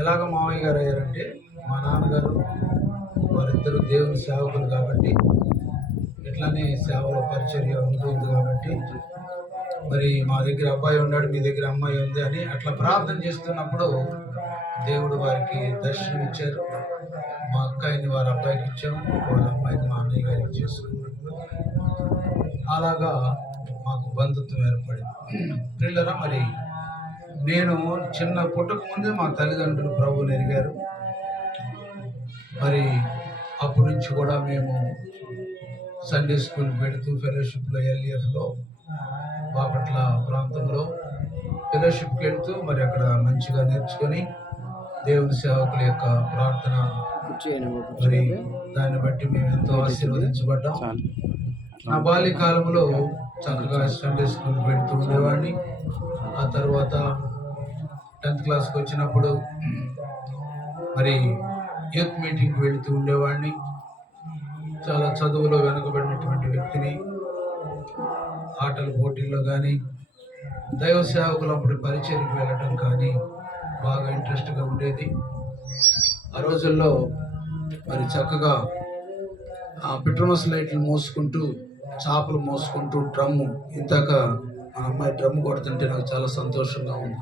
ఎలాగ మామయ్య గారు అయ్యారంటే, మా నాన్నగారు వారిద్దరు దేవుని సేవకులు కాబట్టి, ఇట్లానే సేవలో పరిచర్య ఉంటుంది కాబట్టి, మరి మా దగ్గర అబ్బాయి ఉన్నాడు, మీ దగ్గర అమ్మాయి ఉంది అని అట్లా ప్రార్థన చేస్తున్నప్పుడు దేవుడు వారికి దర్శనం ఇచ్చారు. మా అక్కాయిని వారి అబ్బాయికి ఇచ్చాము, వాళ్ళ అమ్మాయిని మా అన్నయ్య గారికి చేసుకున్నాం. అలాగా మాకు బంధుత్వం ఏర్పడింది. పిల్లరా, మరి నేను చిన్న పుట్టక ముందే మా తల్లిదండ్రులు ప్రభువుని ఎరిగారు. మరి అప్పటి నుంచి కూడా మేము సండే స్కూల్ పెడుతూ ఫెలోషిప్లో ఎల్ఈఎఫ్లో బాపట్ల ప్రాంతంలో ఫెలోషిప్కి వెళ్తూ మరి అక్కడ మంచిగా నేర్చుకొని దేవుని సేవకుల యొక్క ప్రార్థన మరి దాన్ని బట్టి మేము ఎంతో ఆశీర్వదించబడ్డాం. నా బాల్యకాలంలో చక్కగా సండే స్కూల్ పెడుతూ ఉండేవాడిని. ఆ తర్వాత 10th క్లాస్కి వచ్చినప్పుడు మరి యూత్ మీటింగ్కి వెళుతూ ఉండేవాడిని. చాలా చదువులో వెనుకబడినటువంటి వ్యక్తిని. ఆటల పోటీల్లో కానీ దైవ సేవకులు అప్పుడు పరిచర్యకు వెళ్ళటం కానీ బాగా ఇంట్రెస్ట్గా ఉండేది. ఆ రోజుల్లో మరి చక్కగా పెట్రోమస్ లైట్లు మోసుకుంటూ, చేపలు మోసుకుంటూ డ్రమ్ము, ఇంతాక మా అమ్మాయి డ్రమ్ము కొడుతుంటే నాకు చాలా సంతోషంగా ఉంది.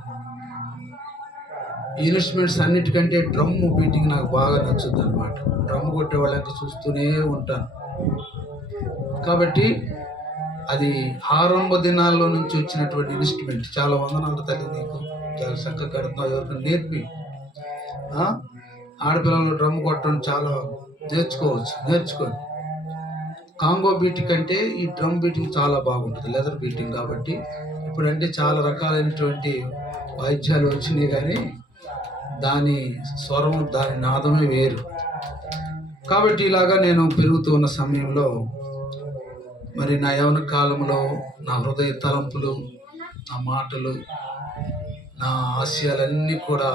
ఇన్స్ట్రుమెంట్స్ అన్నిటికంటే డ్రమ్ము బీటింగ్ నాకు బాగా నచ్చుద్ది అనమాట. డ్రమ్ము కొట్టే వాళ్ళకి చూస్తూనే ఉంటాను. కాబట్టి అది ఆరంభ దినాల్లో నుంచి వచ్చినటువంటి ఇన్స్ట్రుమెంట్. చాలా వందనాలు తల్లి, నీకు చాలా చక్కగా కడుతున్నావు. ఎవరికైనా నేర్పి ఆడపిల్లలు డ్రమ్ము కొట్టడం చాలా నేర్చుకోండి. కాంగో బీటింగ్ కంటే ఈ డ్రమ్ బీటింగ్ చాలా బాగుంటుంది, లెదర్ బీటింగ్. కాబట్టి ఇప్పుడంటే చాలా రకాలైనటువంటి వాయిద్యాలు వచ్చినాయి, కానీ దాని స్వరం, దాని నాదమే వేరు. కాబట్టి ఇలాగా నేను పెరుగుతూ ఉన్న సమయంలో మరి నా యవ్వన కాలంలో నా హృదయ తలంపులు, నా మాటలు, నా ఆశయాలన్నీ కూడా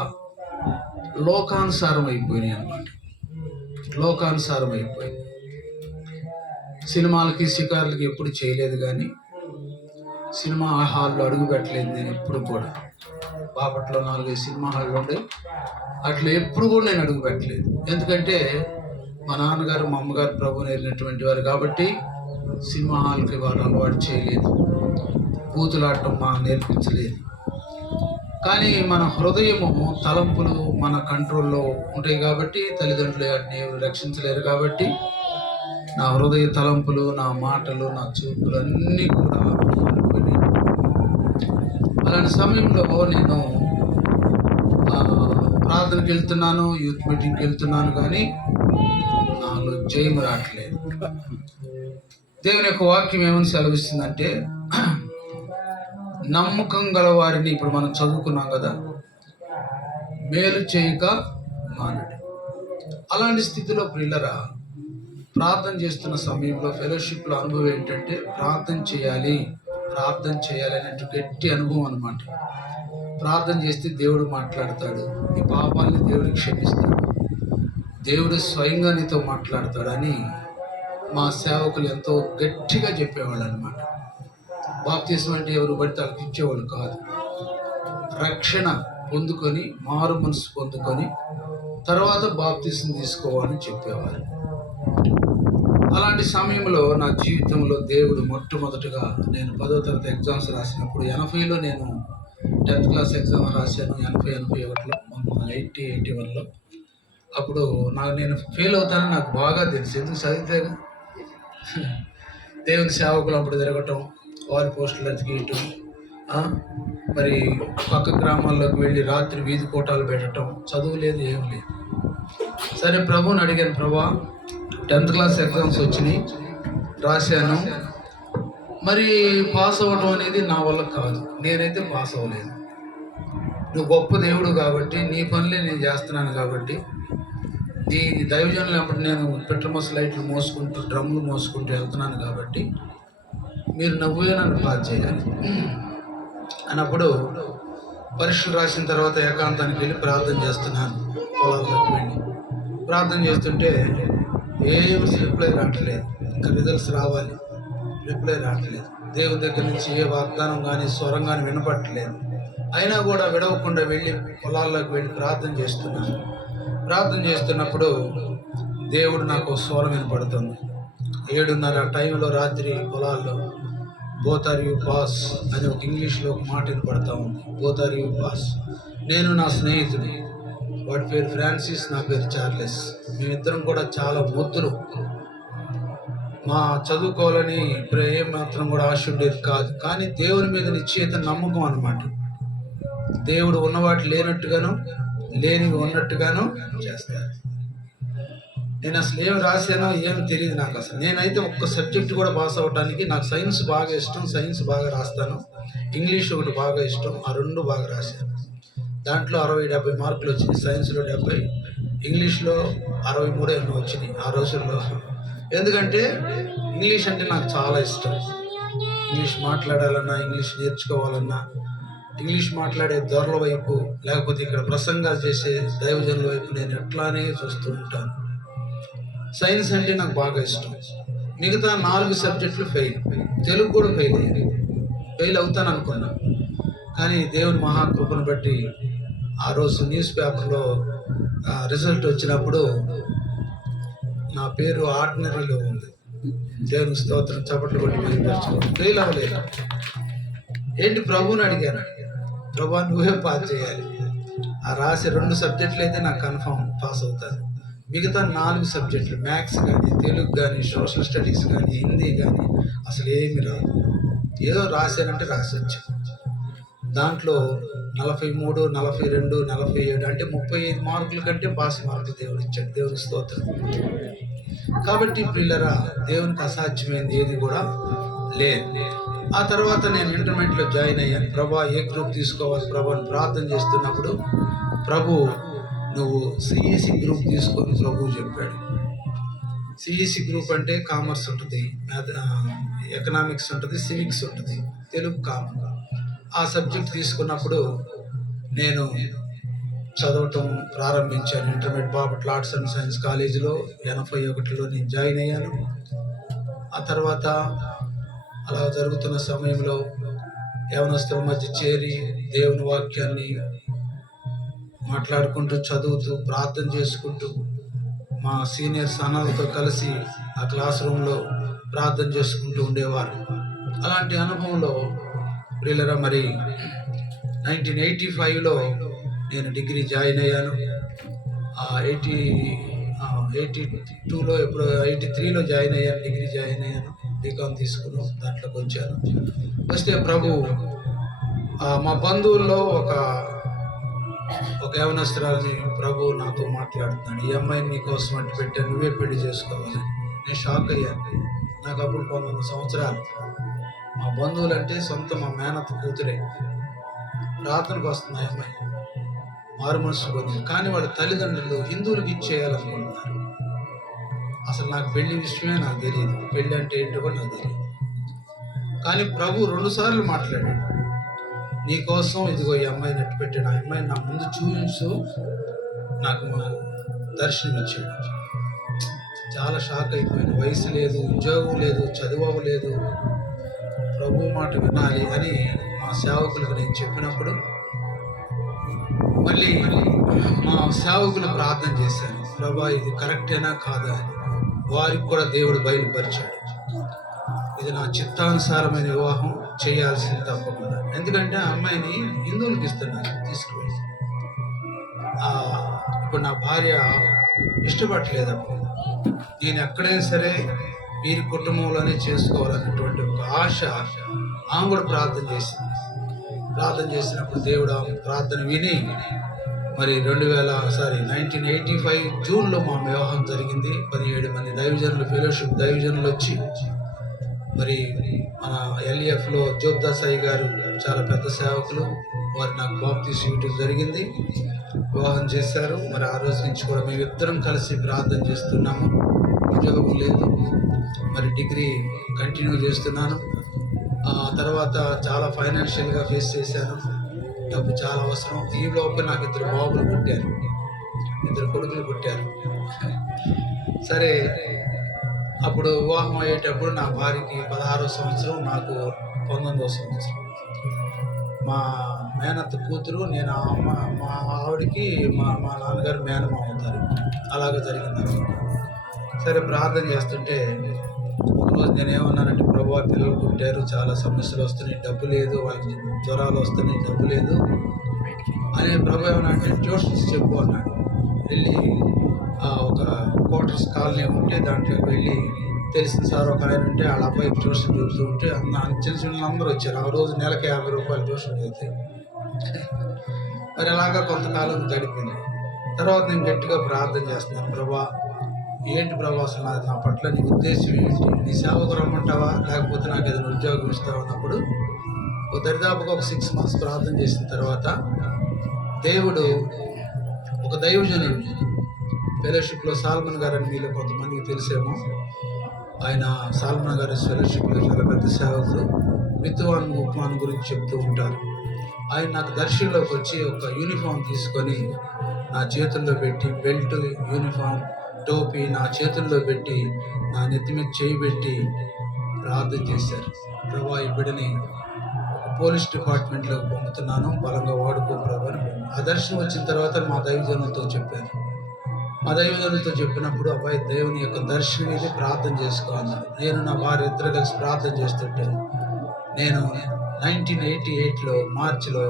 లోకానుసారం అయిపోయినాయి అన్నమాట. లోకానుసారం అయిపోయింది. సినిమాలకి షికార్లకి ఎప్పుడు చేయలేదు, కానీ సినిమా హాల్లో అడుగు పెట్టలేదు నేను ఎప్పుడు కూడా. బాపట్లో 4-5 సినిమా హాళ్ళు ఉండే, అట్లా ఎప్పుడు కూడా నేను అడుగు పెట్టలేదు. ఎందుకంటే మా నాన్నగారు మా అమ్మగారు ప్రభువుని ఎరిగినటువంటి వారు కాబట్టి సినిమా హాల్కి వారు అలవాటు చేయలేదు, బూతులాడటం నేర్పించలేదు. కానీ మన హృదయము, తలంపులు మన కంట్రోల్లో ఉంటాయి కాబట్టి తల్లిదండ్రులు వాటిని రక్షించలేరు. కాబట్టి నా హృదయ తలంపులు, నా మాటలు, నా చూపులు అన్నీ కూడా అలాంటి సమయంలో నేను ప్రార్థనకి వెళ్తున్నాను, యూత్ మీటింగ్కి వెళ్తున్నాను, కానీ నాలో జయము రావట్లేదు. దేవుని యొక్క వాక్యం ఏమని సెలవిస్తుందంటే, నమ్మకం గల వారిని, ఇప్పుడు మనం చదువుకున్నాం కదా, మేలు చేయక మానడు. అలాంటి స్థితిలో ప్రియులరా, ప్రార్థన చేస్తున్న సమయంలో ఫెలోషిప్లో అనుభవం ఏంటంటే ప్రార్థన చేయాలి అనేటువంటి గట్టి అనుభవం అనమాట. ప్రార్థన చేస్తే దేవుడు మాట్లాడతాడు, నీ పాపాలని దేవుడికి క్షమిస్తాడు, దేవుడు స్వయంగా నీతో మాట్లాడతాడు అని మా సేవకులు ఎంతో గట్టిగా చెప్పేవాళ్ళు అనమాట. బాప్తిసం అంటే ఎవరు పడితే వాళ్ళకి ఇచ్చేవాళ్ళు కాదు. రక్షణ పొందుకొని, మారు మనసు పొందుకొని తర్వాత బాప్తిసం తీసుకోవాలని చెప్పేవారు. అలాంటి సమయంలో నా జీవితంలో దేవుడు మొట్టమొదటిగా, నేను 10వ తరగతి ఎగ్జామ్స్ రాసినప్పుడు 80లో నేను 10th క్లాస్ ఎగ్జామ్ రాశాను. 81లో 81లో అప్పుడు నేను ఫెయిల్ అవుతానని నాకు బాగా తెలుసు. ఎందుకు చదివితే దేవుని సేవకులు అప్పుడు తిరగటం, వారి పోస్టులు ఎతికియటం, మరి పక్క గ్రామాల్లోకి వెళ్ళి రాత్రి వీధి కోటాలు పెట్టడం, చదువు లేదు, ఏం లేదు. సరే ప్రభువుని అడిగాను, ప్రభా 10th క్లాస్ ఎగ్జామ్స్ వచ్చినాయి, రాశాను, మరి పాస్ అవ్వడం అనేది నా వల్ల కాదు, నేనైతే పాస్ అవ్వలేదు. నువ్వు గొప్ప దేవుడు కాబట్టి నీ పనులే నేను చేస్తున్నాను కాబట్టి, ఈ దైవజనులు అప్పుడు నేను పెట్రోమస్ లైట్లు మోసుకుంటూ, డ్రమ్ములు మోసుకుంటూ వెళ్తున్నాను కాబట్టి మీరు నవ్వుగా నన్ను పాస్ చేయాలి అన్నప్పుడు పరీక్షలు రాసిన తర్వాత ఏకాంతానికి వెళ్ళి ప్రార్థన చేస్తున్నాను. పొలాల్లోకి వెళ్ళి ప్రార్థన చేస్తుంటే ఏం రిప్లై రావట్లేదు. ఇంకా రిజల్ట్స్ రావాలి, రిప్లై రావట్లేదు. దేవుడి దగ్గర నుంచి ఏ వాగ్దానం కానీ స్వరం కానీ వినపట్టలేదు. అయినా కూడా విడవకుండా వెళ్ళి పొలాల్లోకి వెళ్ళి ప్రార్థన చేస్తున్నప్పుడు దేవుడు నాకు స్వరం వినపడుతుంది. 7:30 టైంలో రాత్రి పొలాల్లో బోత్ ఆర్ యూ పాస్ అని ఒక ఇంగ్లీష్లో ఒక మాట వినపడతా ఉంది. Both are you pass. నేను నా స్నేహితుడు, వాడి పేరు ఫ్రాన్సిస్, నా పేరు చార్లెస్. మేమిద్దరం కూడా చాలా మొద్దులు. మా చదువుకోవాలని ఏం మాత్రం కూడా ఆశ ఉండేది కాదు. కానీ దేవుని మీద నిశ్చయిత నమ్మకం అన్నమాట. దేవుడు ఉన్నవాటి లేనట్టుగాను, లేనివి ఉన్నట్టుగాను చేస్తారు. నేను అసలు ఏం రాశానో ఏం తెలియదు నాకు అసలు. నేనైతే ఒక్క సబ్జెక్ట్ కూడా పాస్ అవ్వడానికి, నాకు సైన్స్ బాగా ఇష్టం, సైన్స్ బాగా రాస్తాను. ఇంగ్లీష్ ఒకటి బాగా ఇష్టం, ఆ రెండు బాగా రాశాను. దాంట్లో 60-70 మార్కులు వచ్చినాయి. సైన్స్లో 70, ఇంగ్లీష్లో 63 ఎన్నో వచ్చినాయి ఆ రోజుల్లో. ఎందుకంటే ఇంగ్లీష్ అంటే నాకు చాలా ఇష్టం. ఇంగ్లీష్ మాట్లాడాలన్నా, ఇంగ్లీష్ నేర్చుకోవాలన్నా, ఇంగ్లీష్ మాట్లాడే దొరల వైపు, లేకపోతే ఇక్కడ ప్రసంగాలు చేసే దైవజనుల వైపు నేను ఎట్లానే చూస్తూ ఉంటాను. సైన్స్ అంటే నాకు బాగా ఇష్టం. మిగతా 4 సబ్జెక్టులు ఫెయిల్. తెలుగు కూడా ఫెయిల్ అవుతాను అనుకున్నా. కానీ దేవుని మహాకృపను బట్టి ఆ రోజు న్యూస్ పేపర్లో రిజల్ట్ వచ్చినప్పుడు నా పేరు ఆర్డినరీలో ఉంది. దేవుని స్తోత్రం, చప్పట్లు కొట్టి మెరుగుపరచుకోవాలి. ఫెయిల్ అవ్వలేదు. ఏంటి ప్రభువుని అడిగాను, ప్రభా నువ్వే పాస్ చేయాలి. ఆ రాసే 2 సబ్జెక్టులు అయితే నాకు కన్ఫామ్ పాస్ అవుతాను. మిగతా 4 సబ్జెక్టులు, మ్యాథ్స్ కానీ, తెలుగు కానీ, సోషల్ స్టడీస్ కానీ, హిందీ కానీ అసలు ఏమి రాదు. ఏదో రాశానంటే రాసి వచ్చాను. దాంట్లో 43, 42, 47 అంటే 35 మార్కుల కంటే పాస్ మార్కులు దేవుడు ఇచ్చాడు. దేవుని స్తోత్రం. కాబట్టి పిల్లరా, దేవునికి అసాధ్యమైనది ఏది కూడా లేదు. ఆ తర్వాత నేను ఇంటర్మీడియట్లో జాయిన్ అయ్యాను. ప్రభా ఏ గ్రూప్ తీసుకోవాలి ప్రభా అని ప్రార్థన చేస్తున్నప్పుడు ప్రభు నువ్వు సిఈసి గ్రూప్ తీసుకొని ప్రభువు చెప్పాడు. సిఈసి గ్రూప్ అంటే కామర్స్ ఉంటుంది, ఎకనామిక్స్ ఉంటుంది, సివిక్స్ ఉంటుంది, తెలుగు కామన్. ఆ సబ్జెక్ట్ తీసుకున్నప్పుడు నేను చదవటం ప్రారంభించాను. Intermediate Bapatla arts and science కాలేజీలో 81లో నేను జాయిన్ అయ్యాను. ఆ తర్వాత అలా జరుగుతున్న సమయంలో యవనస్తుల మధ్య చేరి దేవుని వాక్యాన్ని మాట్లాడుకుంటూ, చదువుతూ, ప్రార్థన చేసుకుంటూ, మా సీనియర్స్ అన్నలతో కలిసి ఆ క్లాస్ రూమ్లో ప్రార్థన చేసుకుంటూ ఉండేవారు. అలాంటి అనుభవంలో ప్రియులరా మరి 1985లో నేను డిగ్రీ జాయిన్ అయ్యాను. 82లో ఎప్పుడు 83లో జాయిన్ అయ్యాను, డిగ్రీ జాయిన్ అయ్యాను. బీకామ్ తీసుకుని దాంట్లోకి వచ్చాను. వస్తే ప్రభు మా బంధువుల్లో ఒక యవనస్తురాలని ప్రభు నాతో మాట్లాడుతున్నాడు. ఈ అమ్మాయిని నీ కోసం అట్టి పెట్టా, నువ్వే పెళ్లి చేసుకోవాలి. నేను షాక్ అయ్యాను. నాకు అప్పుడు 19 సంవత్సరాలు. మా బంధువులు అంటే సొంత మా మేనత్త కూతురే. ప్రార్థనకు వస్తుంది ఆ అమ్మాయి, మారు మనసు పొందింది. కానీ వాళ్ళ తల్లిదండ్రులు హిందువులకు ఇచ్చేయాలనుకుంటున్నారు. అసలు నాకు పెళ్లి విషయమే నాకు తెలియదు, పెళ్ళి అంటే ఏంటో కూడా నాకు తెలియదు. కానీ ప్రభు 2 సార్లు మాట్లాడాడు. నీకోసం ఇదిగో ఈ అమ్మాయిని అట్టు పెట్టాడు. ఆ అమ్మాయిని నా ముందు చూపించు, నాకు దర్శనం ఇచ్చాడు. చాలా షాక్ అయిపోయాను. వయసు లేదు, ఉద్యోగం లేదు, చదువు లేదు, ప్రభు మాట వినాలి అని మా సేవకులకు నేను చెప్పినప్పుడు మళ్ళీ మా సేవకులు ప్రార్థన చేశాను. ప్రభా ఇది కరెక్టేనా కాదా అని. వారికి కూడా దేవుడు బయలుపరిచాడు. ఇది నా చిత్తానుసారమైన వివాహం చేయాల్సింది తప్పకుండా. ఎందుకంటే ఆ అమ్మాయిని హిందువులకు ఇస్తున్నారు తీసుకువెళ్ళి. ఇప్పుడు నా భార్య ఇష్టపడలేదు. అప్పుడు నేను ఎక్కడైనా సరే వీరి కుటుంబంలోనే చేసుకోవాలన్నటువంటి ఒక ఆశ ఆమె కూడా ప్రార్థన చేసింది. ప్రార్థన చేసినప్పుడు దేవుడు ఆమె ప్రార్థన విని మరి 1985 జూన్లో మా వివాహం జరిగింది. 17 మంది దైవజనులు, ఫెలోషిప్ దైవజనులు వచ్చి మరి మన ఎల్ఈఎఫ్లో జోబ్దాస్ అయ్య గారు చాలా పెద్ద సేవకులు, వారు నాకు బాప్తీసు ఇవ్వడం జరిగింది. వివాహం చేశారు. మరి ఆ రోజు నుంచి కూడా మేమిద్దరం కలిసి ప్రార్థన చేస్తున్నాము. ఉద్యోగం లేదు, మరి డిగ్రీ కంటిన్యూ చేస్తున్నాను. ఆ తర్వాత చాలా ఫైనాన్షియల్గా ఫేస్ చేశాను. డబ్బు చాలా అవసరం. ఈ లోపల నాకు 2 బాబులు పుట్టారు, 2 కొడుకులు పుట్టారు. సరే అప్పుడు వివాహం అయ్యేటప్పుడు నా భార్యకి 16వ సంవత్సరం, నాకు 19వ సంవత్సరం. మా మేనత్త కూతురు, నేను మా ఆవిడకి మా నాన్నగారు మేనమామ అవుతారు. అలాగ జరిగిందనమాట. సరే ప్రార్థన చేస్తుంటే ఒకరోజు నేనేమన్నానంటే, ప్రభువా పిల్లలు పుట్టారు, చాలా సమస్యలు వస్తున్నాయి, డబ్బు లేదు, వాళ్ళకి జ్వరాలు వస్తున్నాయి, డబ్బు లేదు అనే ప్రభు ఏమన్నా అంటే ట్యూషన్స్ చెప్పు అన్నాడు. వెళ్ళి ఒక క్వార్టర్స్ కాలనీ ఉంటే దాంట్లోకి వెళ్ళి తెలిసిన సార్ ఒక ఆయన ఉంటే వాళ్ళ అబ్బాయికి ట్యూషన్ చెబుతూ ఉంటే చిన్న చిన్న అందరూ వచ్చారు. ఆ రోజు నెలకి 50 రూపాయలు ట్యూషన్ చదివితే మరి అలాగా కొంతకాలం గడిపింది. తర్వాత నేను గట్టిగా ప్రార్థన చేస్తున్నాను, ప్రభా ఏంటి ప్రభా అసలు నా పట్ల నీ ఉద్దేశం ఏంటి, నీ సేవకు రమ్మంటావా లేకపోతే నాకు ఏదైనా ఉద్యోగం ఇస్తావు అన్నప్పుడు దరిదాపుగా ఒక 6 months ప్రార్థన చేసిన తర్వాత దేవుడు ఒక దైవజనుడు ఫెలోషిప్లో సాల్మన్ గారు అని మీలో కొంతమందికి తెలిసేమో, ఆయన సాల్మన్ గారి ఫెలోషిప్లో చాలా పెద్ద సేవకులు, విత్వాన్ ఉపమాన్ గురించి చెప్తూ ఉంటారు. ఆయన నాకు దర్శనంలోకి వచ్చి ఒక యూనిఫామ్ తీసుకొని నా చేతుల్లో పెట్టి, బెల్ట్, యూనిఫామ్, టోపీ నా చేతుల్లో పెట్టి నా నెత్తి మీద చేయి పెట్టి ప్రార్థన చేశారు. ప్రభా ఈ బిడ్డని పోలీస్ డిపార్ట్మెంట్లోకి పంపుతున్నాను, బలంగా వాడుకో ప్రభు అని. ఆ దర్శనం వచ్చిన తర్వాత మా దైవజనులతో చెప్పాను. మా దైవజనులతో చెప్పినప్పుడు అబ్బాయి దేవుని యొక్క దర్శనం ఇది, ప్రార్థన చేసుకో అన్నారు. నేను నా భార్య ఇద్దరు కలిసి ప్రార్థన చేస్తుంటే నేను 1988లో మార్చిలో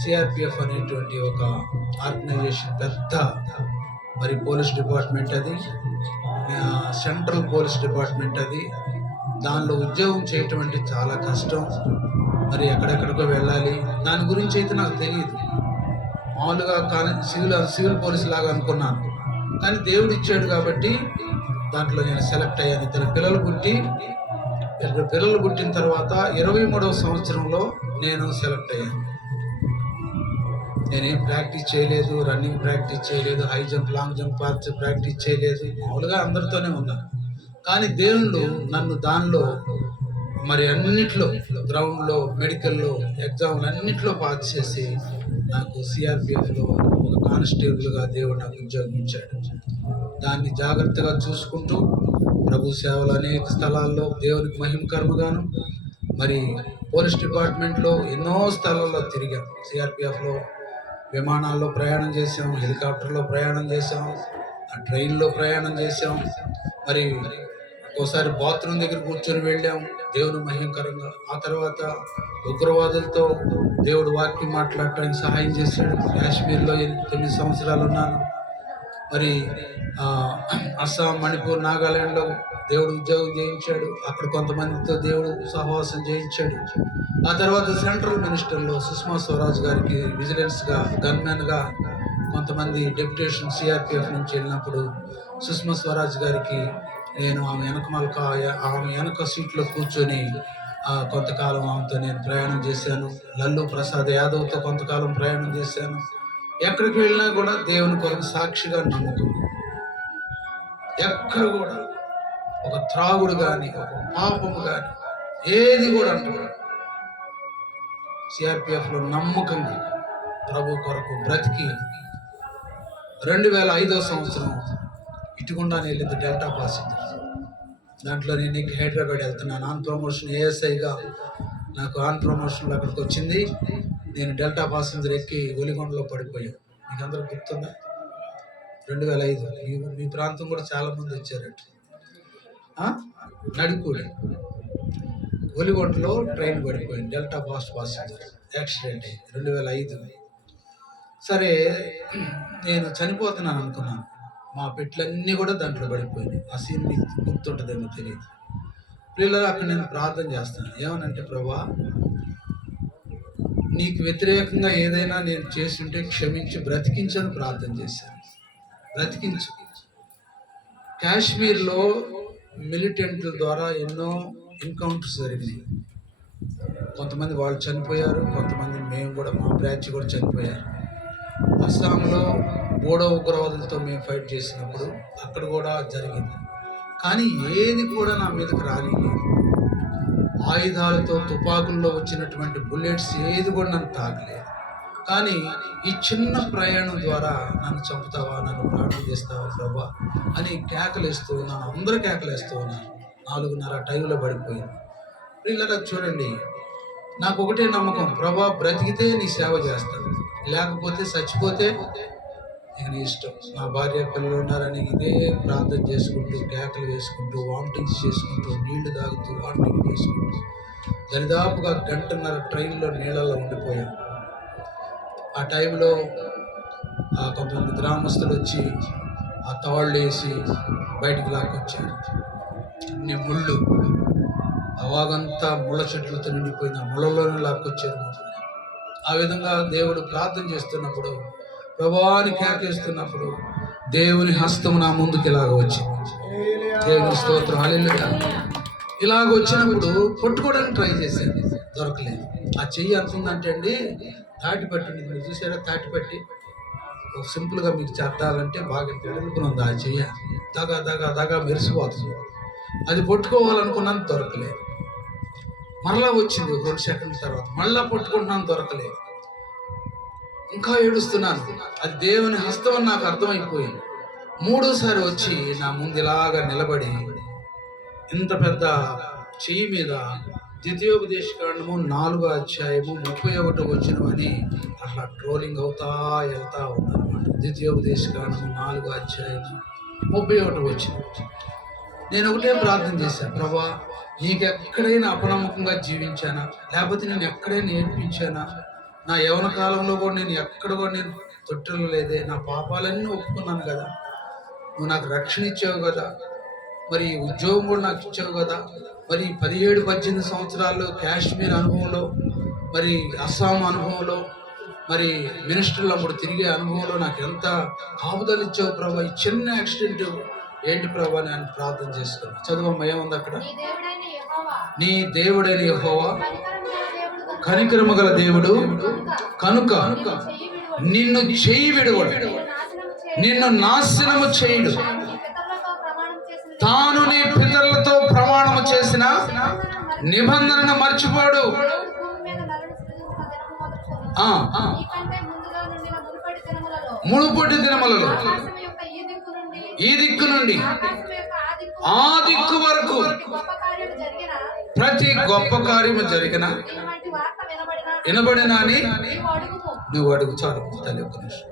సిఆర్పిఎఫ్ అనేటువంటి ఒక ఆర్గనైజేషన్, పెద్ద మరి పోలీస్ డిపార్ట్మెంట్ అది, సెంట్రల్ పోలీస్ డిపార్ట్మెంట్ అది, దానిలో ఉద్యోగం చేయటం అంటే చాలా కష్టం. మరి ఎక్కడెక్కడికో వెళ్ళాలి, దాని గురించి అయితే నాకు తెలియదు. మామూలుగా కానీ సివిల్ పోలీస్ లాగా అనుకున్నాను. కానీ దేవుడు ఇచ్చాడు కాబట్టి దాంట్లో నేను సెలెక్ట్ అయ్యాను. ఇద్దరు పిల్లలు పుట్టిన తర్వాత 23వ సంవత్సరంలో నేను సెలెక్ట్ అయ్యాను. నేనేం ప్రాక్టీస్ చేయలేదు, రన్నింగ్ ప్రాక్టీస్ చేయలేదు, high jump, long jump practice చేయలేదు, మామూలుగా అందరితోనే ఉన్నాను. కానీ దేవుళ్ళు నన్ను దానిలో మరి అన్నిట్లో, గ్రౌండ్లో, మెడికల్లో, ఎగ్జామ్లు అన్నింటిలో పాస్ చేసి నాకు సిఆర్పిఎఫ్లో ఒక కానిస్టేబుల్గా దేవుడు నాకు ఉద్యోగం ఇచ్చాడు. దాన్ని జాగ్రత్తగా చూసుకుంటూ ప్రభు సేవలు అనేక స్థలాల్లో దేవునికి మహిమకరముగాను, మరి పోలీస్ డిపార్ట్మెంట్లో ఎన్నో స్థలాల్లో తిరిగాం. సిఆర్పిఎఫ్లో విమానాల్లో ప్రయాణం చేసాం, హెలికాప్టర్లో ప్రయాణం చేసాం, ట్రైన్లో ప్రయాణం చేసాం, మరి ఒకసారి బాత్రూమ్ దగ్గర కూర్చొని వెళ్ళాం దేవుని మహిమకరంగా. ఆ తర్వాత ఉగ్రవాదులతో దేవుడు వాక్యం మాట్లాడటానికి సహాయం చేశాడు. కాశ్మీర్లో 9 సంవత్సరాలు ఉన్నాను. మరి అస్సాం, మణిపూర్, నాగాలాండ్లో దేవుడు ఉద్యోగం చేయించాడు. అక్కడ కొంతమందితో దేవుడు సహవాసం చేయించాడు. ఆ తర్వాత సెంట్రల్ మినిస్టర్లో సుష్మా స్వరాజ్ గారికి విజిలెన్స్గా, గన్మెన్గా కొంతమంది డెప్యుటేషన్ సిఆర్పిఎఫ్ నుంచి వెళ్ళినప్పుడు సుష్మా స్వరాజ్ గారికి నేను ఆమె వెనక సీట్లో కూర్చొని కొంతకాలం ఆమెతో నేను ప్రయాణం చేశాను. లల్లు ప్రసాద్ యాదవ్తో కొంతకాలం ప్రయాణం చేశాను. ఎక్కడికి వెళ్ళినా కూడా దేవుని కొరకు సాక్షిగా నమ్ముకున్నాను. ఎక్కడ కూడా ఒక త్రాగుడు కానీ, ఒక పాపము కానీ ఏది కూడా అంటాడు. సిఆర్పిఎఫ్లో నమ్మకంగా ప్రభు కొరకు బ్రతికి 2005వ సంవత్సరం ఇటుకుండానే వెళ్ళింది డెల్టా పాసింజర్. దాంట్లో నేను ఇంక హైదరాబాద్ వెళ్తున్నాను. ఆన్ ప్రమోషన్ ఏఎస్ఐగా నాకు ఆన్ ప్రమోషన్లో అక్కడికి వచ్చింది. నేను డెల్టా పాసింజర్ ఎక్కి ఒలిగొండలో పడిపోయాను. మీకు అందరూ గుర్తుందా? 2005. మీ ప్రాంతం కూడా చాలామంది వచ్చారట. నడుకూడి ఒలిగొండలో ట్రైన్ పడిపోయింది, డెల్టా పాసింజర్ యాక్సిడెంట్ 2005. సరే నేను చనిపోతున్నాను అనుకున్నాను. మా పెట్లన్నీ కూడా దాంట్లో పడిపోయినాయి. ఆ సీన్ మీకు గుర్తుంటుందేమో తెలియదు. పిల్లలు అక్కడ నేను ప్రార్థన చేస్తాను. ఏమనంటే, ప్రభా నీకు వ్యతిరేకంగా ఏదైనా నేను చేస్తుంటే క్షమించి బ్రతికించని ప్రార్థన చేశాను. బ్రతికించు. కాశ్మీర్లో మిలిటెంట్ల ద్వారా ఎన్నో ఎన్కౌంటర్స్ జరిగినాయి. కొంతమంది వాళ్ళు చనిపోయారు, కొంతమంది మేము కూడా, మా బ్రాంచ్ కూడా చనిపోయారు. అస్సాంలో బోడో ఉగ్రవాదులతో మేము ఫైట్ చేసినప్పుడు అక్కడ కూడా జరిగింది. కానీ ఏది కూడా నా మీదకి రాలేదు. ఆయుధాలతో, తుపాకుల్లో వచ్చినటువంటి బుల్లెట్స్ ఏది కూడా నన్ను తాకలేదు. కానీ ఈ చిన్న ప్రయాణం ద్వారా నన్ను చంపుతావా, నన్ను ప్రాణం చేస్తావా ప్రభా అని కేకలేస్తూ ఉన్నాను. అందరూ కేకలేస్తూ ఉన్నారు. 4:30 టైంలో పడిపోయింది. పిల్లలకు చూడండి, నాకు ఒకటే నమ్మకం, ప్రభా బ్రతికితే నీ సేవ చేస్తాను, లేకపోతే చచ్చిపోతే ఇక నీ ఇష్టం. నా భార్య పిల్లలు ఉన్నారని ఇదే ప్రార్థన చేసుకుంటూ, కేకలు వేసుకుంటూ, వామిటింగ్స్ చేసుకుంటూ, నీళ్లు తాగుతూ, వామిటింగ్ చేసుకుంటూ దరిదాపుగా గంటన్నర ట్రైన్లో నీళ్ళల్లో ఉండిపోయాం. ఆ టైంలో కొంతమంది గ్రామస్తులు వచ్చి ఆ తాళ్ళు వేసి బయటికి లాక్కొచ్చారు. అన్ని ముళ్ళు, అవాగంతా ముళ్ళ చెట్లతో నిండిపోయింది. ఆ ముళ్ళలోనే లాక్కొచ్చారు. ఆ విధంగా దేవుడు ప్రార్థన చేస్తున్నప్పుడు, ప్రభువాని కేకేస్తున్నప్పుడు దేవుని హస్తం నా ముందుకు ఇలాగ వచ్చింది. దేవుని స్తోత్రం, హల్లెలూయా. ఇలాగ వచ్చినప్పుడు పట్టుకోవడానికి ట్రై చేశాను, దొరకలేదు. ఆ చెయ్యి ఎంత ఉందంటే అండి, తాటిపట్టి, మీరు చూసారా తాటిపట్టి, సింపుల్గా మీకు చేద్దాలంటే బాగా తెలుగుకుని ఉంది. ఆ చెయ్య దగా దగా దగా మెరిసిపోతుంది. అది పట్టుకోవాలనుకున్నాను, దొరకలేదు. మరలా వచ్చింది 2 సెకండ్ల తర్వాత, మళ్ళా పట్టుకుంటున్నాను, దొరకలేదు. ఇంకా ఏడుస్తున్నాను. అది దేవుని హస్తం అని నాకు అర్థమైపోయింది. 3సారి వచ్చి నా ముందు ఇలాగా నిలబడి ఇంత పెద్ద చెయ్యి మీద ద్వితీయోపదేశకాండము 4వ అధ్యాయము 31వ వచనమని అట్లా ట్రోలింగ్ అవుతా వెళ్తా ఉందన్నమాట. ద్వితీయోపదేశకాండము 4వ అధ్యాయము 31వ వచనం. నేను ఒకటే ప్రార్థన చేశాను, ప్రభా నీకెక్కడైనా అపనమ్మకంగా జీవించానా, లేకపోతే నేను ఎక్కడైనా నేర్పించానా, నా యవన కాలంలో కూడా నేను ఎక్కడ కూడా నేను తొట్టెలు లేదే, నా పాపాలన్నీ ఒప్పుకున్నాను కదా, నువ్వు నాకు రక్షణ ఇచ్చావు కదా, మరి ఉద్యోగం కూడా నాకు ఇచ్చావు కదా, మరి 17-18 సంవత్సరాల్లో కాశ్మీర్ అనుభవంలో, మరి అస్సాం అనుభవంలో, మరి మినిస్టర్లు అప్పుడు తిరిగే అనుభవంలో నాకు ఎంత కాపుదలు ఇచ్చావు ప్రభా. ఈ చిన్న యాక్సిడెంట్ ఏంటి ప్రభా అని ఆయన ప్రార్థన చేసుకున్నాను. చదువమ్మ, ఏముంది అక్కడ? నీ దేవుడైన యెహోవా కనికరము గల దేవుడు కనుక నిన్ను చేయి విడువడు, నిన్ను నాశనము చేయుడు. తాను నీ పితరులతో ప్రమాణము చేసిన నిబంధనను మర్చిపోడు. మునుపటి దినములలో ఈ దిక్కు నుండి ఆ దిక్కు వరకు ప్రతి గొప్ప కార్యము జరిగిన వినబడినా అని నువ్వు అడుగు. చాలు తల్లి, ఒక్క నిమిషం.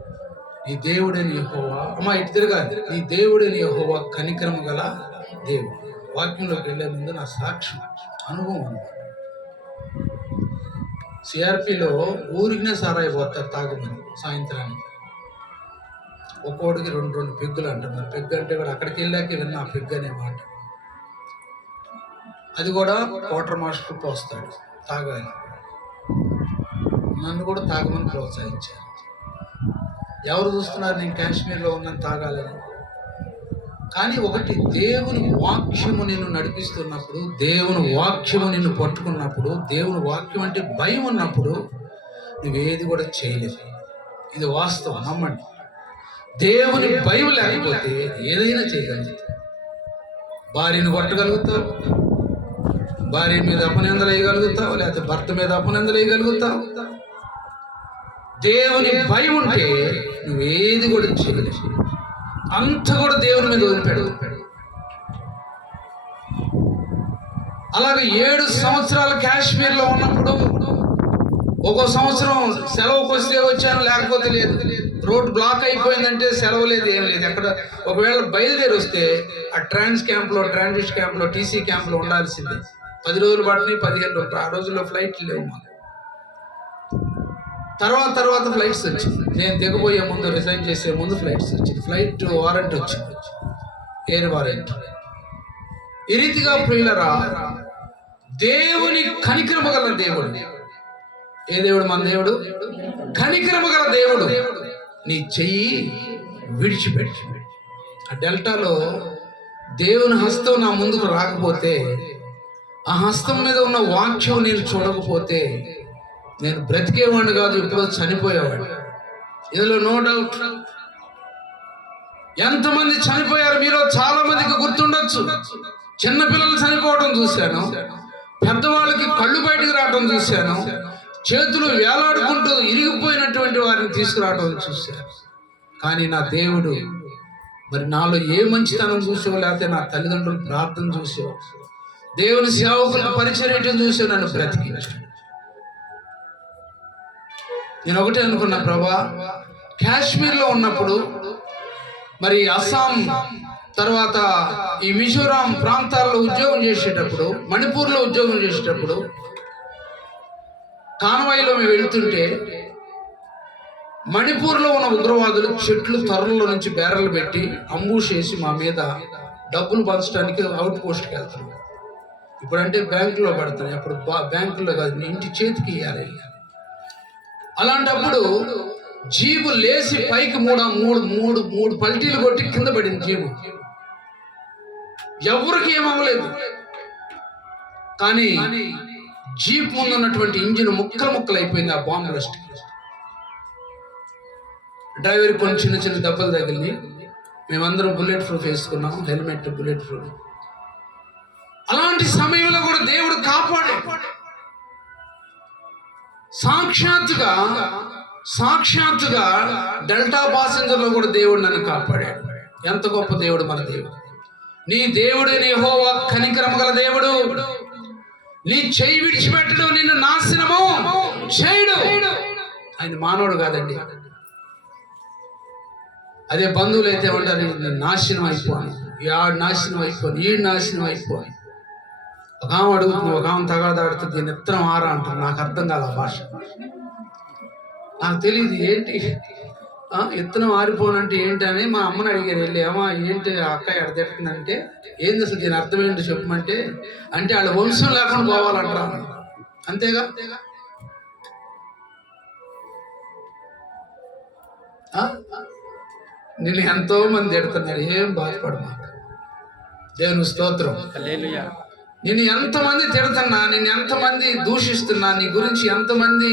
ఈ దేవుడైన యెహోవా, అమ్మ ఇటు తిరగాలి. ఈ దేవుడైన యెహోవా కనికరము గల దేవుడు. వాక్యంలోకి వెళ్ళే ముందు నా సాక్ష్యం, అనుభవం అన్నమాట. సిఆర్పిలో ఊరికినే సారాయి పోతారు తాగమని సాయంత్రానికి. ఒక్కోడికి 2 పెగ్గులు అంటారు. మరి పెగ్గు అంటే కూడా అక్కడికి వెళ్ళాక విన్నా ఆ పెగ్గు అనే మాట. అది కూడా క్వార్టర్ మాస్టర్ పోస్తాడు, తాగాలి. నన్ను కూడా తాగమని ప్రోత్సహించారు. ఎవరు చూస్తున్నారు నేను కాశ్మీర్లో ఉన్నాను తాగాలని? కానీ ఒకటి, దేవుని వాక్యము నిన్ను నడిపిస్తున్నప్పుడు, దేవుని వాక్యము నిన్ను పట్టుకున్నప్పుడు, దేవుని వాక్యం అంటే భయం ఉన్నప్పుడు నువ్వేది కూడా చేయలేవు. ఇది వాస్తవం, నమ్మండి. దేవుని భయం లేకపోతే ఏదైనా చేయగలుగుతావు. భార్యను కొట్టగలుగుతావు, భార్య మీద అపనిందలు వేయగలుగుతావు, లేకపోతే భర్త మీద అపనిందలు వేయగలుగుతావు. దేవుని భయం ఉంటే నువ్వేది కూడా చేయలేవు. అంత కూడా దేవుని మీద వదిలిపెడదు. అలాగే 7 సంవత్సరాలు కాశ్మీర్లో ఉన్నప్పుడు ఒక్కో సంవత్సరం సెలవుకి వస్తే వచ్చాను, లేకపోతే లేదు. రోడ్ బ్లాక్ అయిపోయిందంటే సెలవు లేదు, ఏం లేదు. ఎక్కడ ఒకవేళ బయలుదేరి వస్తే ఆ ట్రాన్సిట్ క్యాంప్లో టీసీ క్యాంప్లో ఉండాల్సిందే. 10 రోజులు పట్టినాయి, 15 రోజులు. ఆ రోజుల్లో ఫ్లైట్లు లేవు మాకు. తర్వాత ఫ్లైట్స్ వచ్చింది. నేను దిగబోయే ముందు, రిజైన్ చేసే ముందు ఫ్లైట్స్ వచ్చింది. ఫ్లైట్ వారెంట్ వచ్చింది, ఎయిర్ వారెంట్. ఈ రీతిగా ప్రియులరా, దేవుని కనికరము గల దేవుడు. ఏ దేవుడు? మన దేవుడు కనికరము గల దేవుడు. నీ చెయ్యి విడిచిపెట్టి. ఆ డెల్టాలో దేవుని హస్తం నా ముందుకు రాకపోతే, ఆ హస్తం మీద ఉన్న వాక్యం నేను చూడకపోతే నేను బ్రతికేవాడిని కాదు, ఎప్పుడో చనిపోయేవాడు. ఇందులో నో డౌట్. ఎంతమంది చనిపోయారు మీలో చాలా మందికి గుర్తుండొచ్చు. చిన్నపిల్లలు చనిపోవడం చూశాను, పెద్దవాళ్ళకి కళ్ళు బయటకు రావడం చూశాను, చేతులు వేలాడుకుంటూ ఇరిగిపోయినటువంటి వారిని తీసుకురావడం చూశాను. కానీ నా దేవుడు మరి నాలో ఏ మంచితనం చూసావు, లేకపోతే నా తల్లిదండ్రులు ప్రార్థన చూసావు, దేవుని సేవకులకు పరిచర్యటం చూసావు, నన్ను బ్రతికించాడు. నేను ఒకటే అనుకున్నా, ప్రభా కాశ్మీర్లో ఉన్నప్పుడు, మరి అస్సాం తర్వాత ఈ మిజోరాం ప్రాంతాల్లో ఉద్యోగం చేసేటప్పుడు, మణిపూర్లో ఉద్యోగం చేసేటప్పుడు కాన్వాయ్లో మేము వెళ్తుంటే మణిపూర్లో ఉన్న ఉగ్రవాదులు చెట్లు తొర్రలో నుంచి బేరలు పెట్టి అంబూష్ వేసి మా మీద డబ్బులు పంచడానికి అవుట్ పోస్ట్కి వెళ్తున్నాం. ఇప్పుడంటే బ్యాంకులో పెడుతున్నాయి, అప్పుడు బ్యాంకులో కాదు, ఇంటి చేతికి ఇవ్వాలి. అలాంటప్పుడు జీబు లేచి పైకి మూడు పల్టీలు కొట్టి కింద పడింది జీబు. ఎవరికి ఏమవ్వలేదు, కానీ జీప్ ముందు ఉన్నటువంటి ఇంజిన్ ముక్కలు అయిపోయింది ఆ బాంబ్ బ్లాస్ట్. డ్రైవర్ కొన్ని చిన్న దెబ్బలు తగిలి, మేమందరం బుల్లెట్ ప్రూఫ్ వేసుకున్నాం, హెల్మెట్ బుల్లెట్ ప్రూఫ్. అలాంటి సమయంలో కూడా దేవుడు కాపాడే. సాక్షాత్తుగా డెల్టా ప్యాసింజర్లో కూడా దేవుడు నన్ను కాపాడాడు. ఎంత గొప్ప దేవుడు మన దేవుడు. నీ దేవుడే యెహోవా కనికరము గల దేవుడు. నీ చేయి విడిచిపెట్టడు, నిన్ను నాశనము చేయడు. ఆయన మానవుడు కాదండి. అదే బంధువులు అయితే ఉంటారు, నాశనం అయిపోను, నాశనం అయిపోను, ఈ నాశనం అయిపోను. ఒక ఆమె అడుగుతుంది, ఒక ఆమె తగాదాడుతుంది, నిత్రం ఆరా అంటారు. నాకు అర్థం కాదు ఆ భాష, నాకు తెలియదు ఏంటి ఇత్తనం ఆరిపోనంటే ఏంటి అని మా అమ్మని అడిగారు వెళ్ళి. అమ్మా ఏంటి అక్క ఎడతెడుతుందంటే, ఏంది అసలు దీని అర్థం ఏంటో చెప్పమంటే, అంటే వాళ్ళ వంశం లేకుండా పోవాలంటారా, అంతేగా. నేను ఎంతో మంది తిడుతున్నారు, ఏం బాధపడమా, దేవుని స్తోత్రం. నేను ఎంతమంది తిడుతున్నా, నేను ఎంతమంది దూషిస్తున్నా, నీ గురించి ఎంతమంది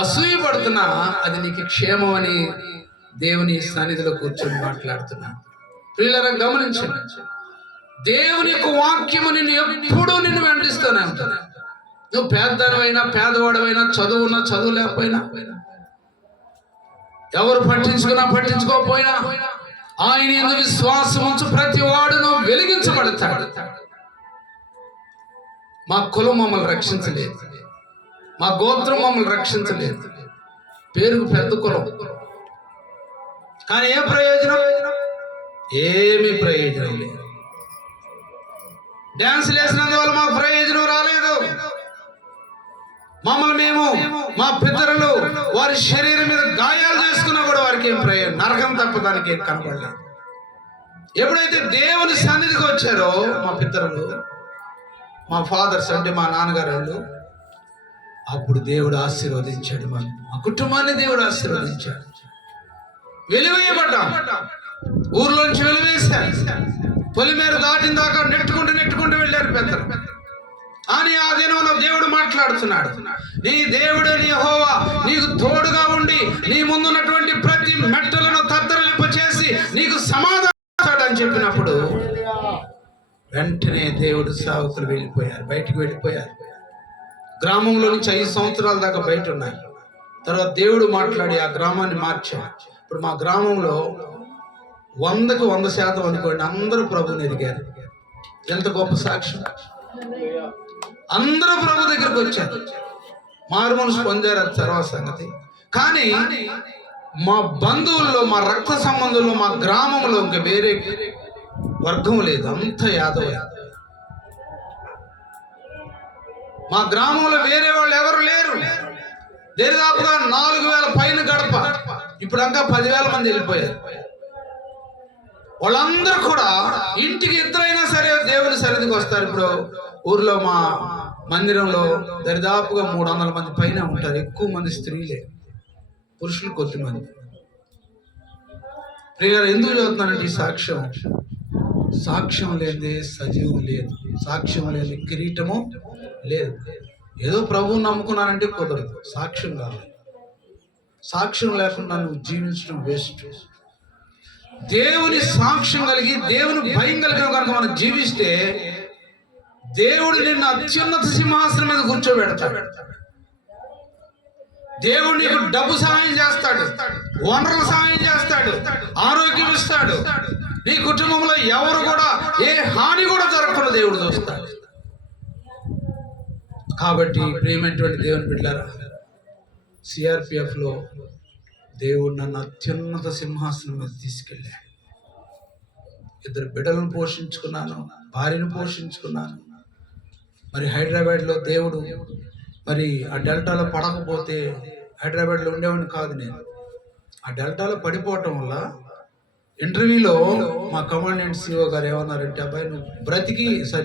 అసూయపడుతున్నా, అది నీకు క్షేమం అని దేవుని సన్నిధిలో కూర్చొని మాట్లాడుతున్నా. ప్రియులారా గమనించండి, దేవుని యొక్క వాక్యము నిన్ను ఎప్పుడూ నిన్ను వెంబడిస్తూనే ఉంటాను. నువ్వు పేదవాడైనా పేదవాడమైనా, చదువున్నా చదువు లేకపోయినా, ఎవరు పట్టించుకోకపోయినా, ఆయన యందు విశ్వాసం ఉంచు ప్రతి వాడును వెలిగించబడతాడు. మా కులం మమ్మల్ని రక్షించలేదు, మా గోత్రం మమ్మల్ని రక్షించలేదు. పేరుకు పెద్ద కులం, కానీ ఏ ప్రయోజనం? ఏమీ ప్రయోజనం లేదు. డ్యాన్స్ వేసినందువల్ల మాకు ప్రయోజనం రాలేదు. మమ్మల్ని మేము, మా పితరులు వారి శరీరం మీద గాయాలు చేసుకున్నా కూడా వారికి ఏం ప్రయోజనం? నరకం తప్ప దానికి ఏం కనపడలేదు. ఎప్పుడైతే దేవుని సన్నిధికి వచ్చారో మా పితరులు, మా ఫాదర్స్ అంటే మా నాన్నగారు వాళ్ళు, అప్పుడు దేవుడు ఆశీర్వదించాడు. మా కుటుంబాన్ని దేవుడు ఆశీర్వదించాడు. వెలివేయబడ్డాం, ఊర్లోంచి వెలివేశారు. పొలిమేర దాటిన దాకా నెట్టుకుంటూ వెళ్ళారు పెద్దలు. అని ఆ దినంలో దేవుడు మాట్లాడుతున్నాడు, నీ దేవుడు యెహోవా నీకు తోడుగా ఉండి నీ ముందున్నటువంటి ప్రతి మెట్టలను తత్తరలింప చేసి నీకు సమాధానం అని చెప్పినప్పుడు వెంటనే దేవుడు సేవకులు బయటికి వెళ్ళిపోయారు. గ్రామంలో నుంచి 5 సంవత్సరాల దాకా బయట ఉన్నాయి. తర్వాత దేవుడు మాట్లాడి ఆ గ్రామాన్ని మార్చాడు. ఇప్పుడు మా గ్రామంలో 100కి 100% అనుకోండి, అందరూ ప్రభువుని ఎదిగారు. ఎంత గొప్ప సాక్ష్యం! అందరూ ప్రభు దగ్గరకు వచ్చారు, మారు మనసు పొందారు, అది తర్వాత సంగతి. కానీ మా బంధువుల్లో, మా రక్త సంబంధుల్లో, మా గ్రామంలో ఇంకా వేరే వర్గం లేదు, అంత యాదవ. మా గ్రామంలో వేరే వాళ్ళు ఎవరు లేరు. దాదాపుగా 4000 పైన గడప. ఇప్పుడు ఇంకా 10,000 మంది వెళ్ళిపోయారు. వాళ్ళందరూ కూడా ఇంటికి ఇద్దరైనా సరే దేవుని సన్నిధికి వస్తారు. ఇప్పుడు ఊర్లో మా మందిరంలో దరిదాపుగా 300 మంది పైన ఉంటారు. ఎక్కువ మంది స్త్రీలే, పురుషులు కొద్దిమంది. ప్రియులారా, ఎందుకు చదువుతున్నానంటే ఈ సాక్ష్యం లేదే సజీవం లేదు, సాక్ష్యం లేని కిరీటము లేదు. ఏదో ప్రభువుని నమ్ముకున్నానంటే కుదరదు, సాక్ష్యం కావాలి. సాక్ష్యం లేకుండా నువ్వు జీవించడం వేస్ట్. దేవుని సాక్ష్యం కలిగి, దేవుని భయం కలిగిన కనుక మనం జీవిస్తే దేవుడు నిన్ను అత్యున్నత సింహాసనం మీద కూర్చోబెడతాడు. దేవుడు నీకు డబ్బు సహాయం చేస్తాడు, వనరుల సహాయం చేస్తాడు, ఆరోగ్యం ఇస్తాడు. నీ కుటుంబంలో ఎవరు కూడా ఏ హాని కూడా జరగకుండా దేవుడు చూస్తాడు. కాబట్టి ప్రియమైనటువంటి దేవుని బిడ్డలారా, సిఆర్పిఎఫ్లో దేవుడు నన్ను అత్యున్నత సింహాసనం మీద తీసుకెళ్ళాడు. 2 బిడ్డలను పోషించుకున్నాను, భార్యను పోషించుకున్నాను. మరి హైదరాబాద్లో దేవుడు మరి ఆ డెల్టాలో పడకపోతే హైదరాబాద్లో ఉండేవాడిని కాదు నేను. ఆ డెల్టాలో పడిపోవటం వల్ల ఇంటర్వ్యూలో మా కమాండెంట్ సిఓ గారు ఏమన్నారంటే, అబ్బాయి నువ్వు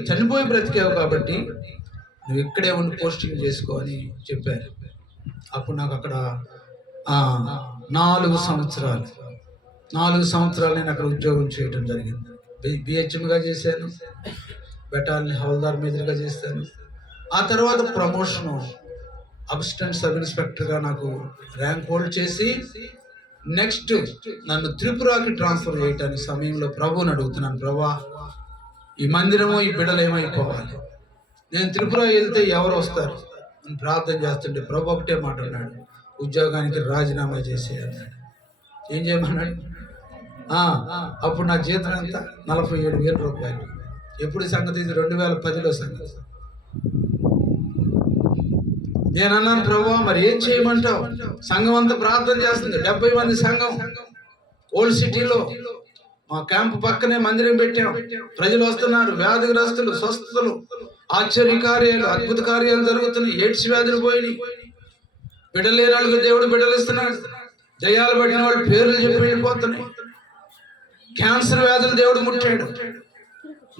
చనిపోయి బ్రతికావు కాబట్టి నువ్వు ఇక్కడే ఉండి పోస్టింగ్ చేసుకో అని చెప్పారు. అప్పుడు నాకు అక్కడ 4 సంవత్సరాలు నేను అక్కడ ఉద్యోగం చేయడం జరిగింది. బిహెచ్ఎంగా చేశాను, బెటాలియన్ హౌల్దార్ మేజర్గా చేశాను. ఆ తర్వాత ప్రమోషను అసిస్టెంట్ సబ్ ఇన్స్పెక్టర్గా నాకు ర్యాంక్ హోల్డ్ చేసి నెక్స్ట్ నన్ను త్రిపురకి ట్రాన్స్ఫర్ చేయటానికి సమయంలో ప్రభువుని అడుగుతున్నాను, ప్రభా ఈ మందిరము ఈ బిడ్డలు ఏమైపోవాలి, నేను త్రిపుర వెళ్తే ఎవరు వస్తారు అని ప్రార్థన చేస్తుంటే ప్రభు ఒకటే మాట అన్నాడు, ఉద్యోగానికి రాజీనామా చేసే అన్నాడు. ఏం చేయమన్నాడు? అప్పుడు నా జీతం ఎంత? 47,000 రూపాయలు. ఎప్పుడు సంగతి? ఇది 2010లో సంగతి. నేను అన్నాను, ప్రభు మరి ఏం చేయమంటావు? సంఘం అంతా ప్రార్థన చేస్తుంది, 70 మంది సంఘం ఓల్డ్ సిటీలో మా క్యాంపు పక్కనే మందిరం పెట్టాం. ప్రజలు వస్తున్నారు, వ్యాధిగ్రస్తులు స్వస్థతలు, ఆశ్చర్య కార్యాలు, అద్భుత కార్యాలు జరుగుతున్నాయి. ఎయిడ్స్ వ్యాధులు పోయినాయి, బిడ్డలు లేని వాళ్ళకి దేవుడు బిడ్డలు ఇస్తున్నాడు, దయ్యాలు పట్టిన వాళ్ళు పేర్లు చెప్పి వెళ్ళిపోతున్నాయి. క్యాన్సర్ వ్యాధులు దేవుడు ముట్టాడు.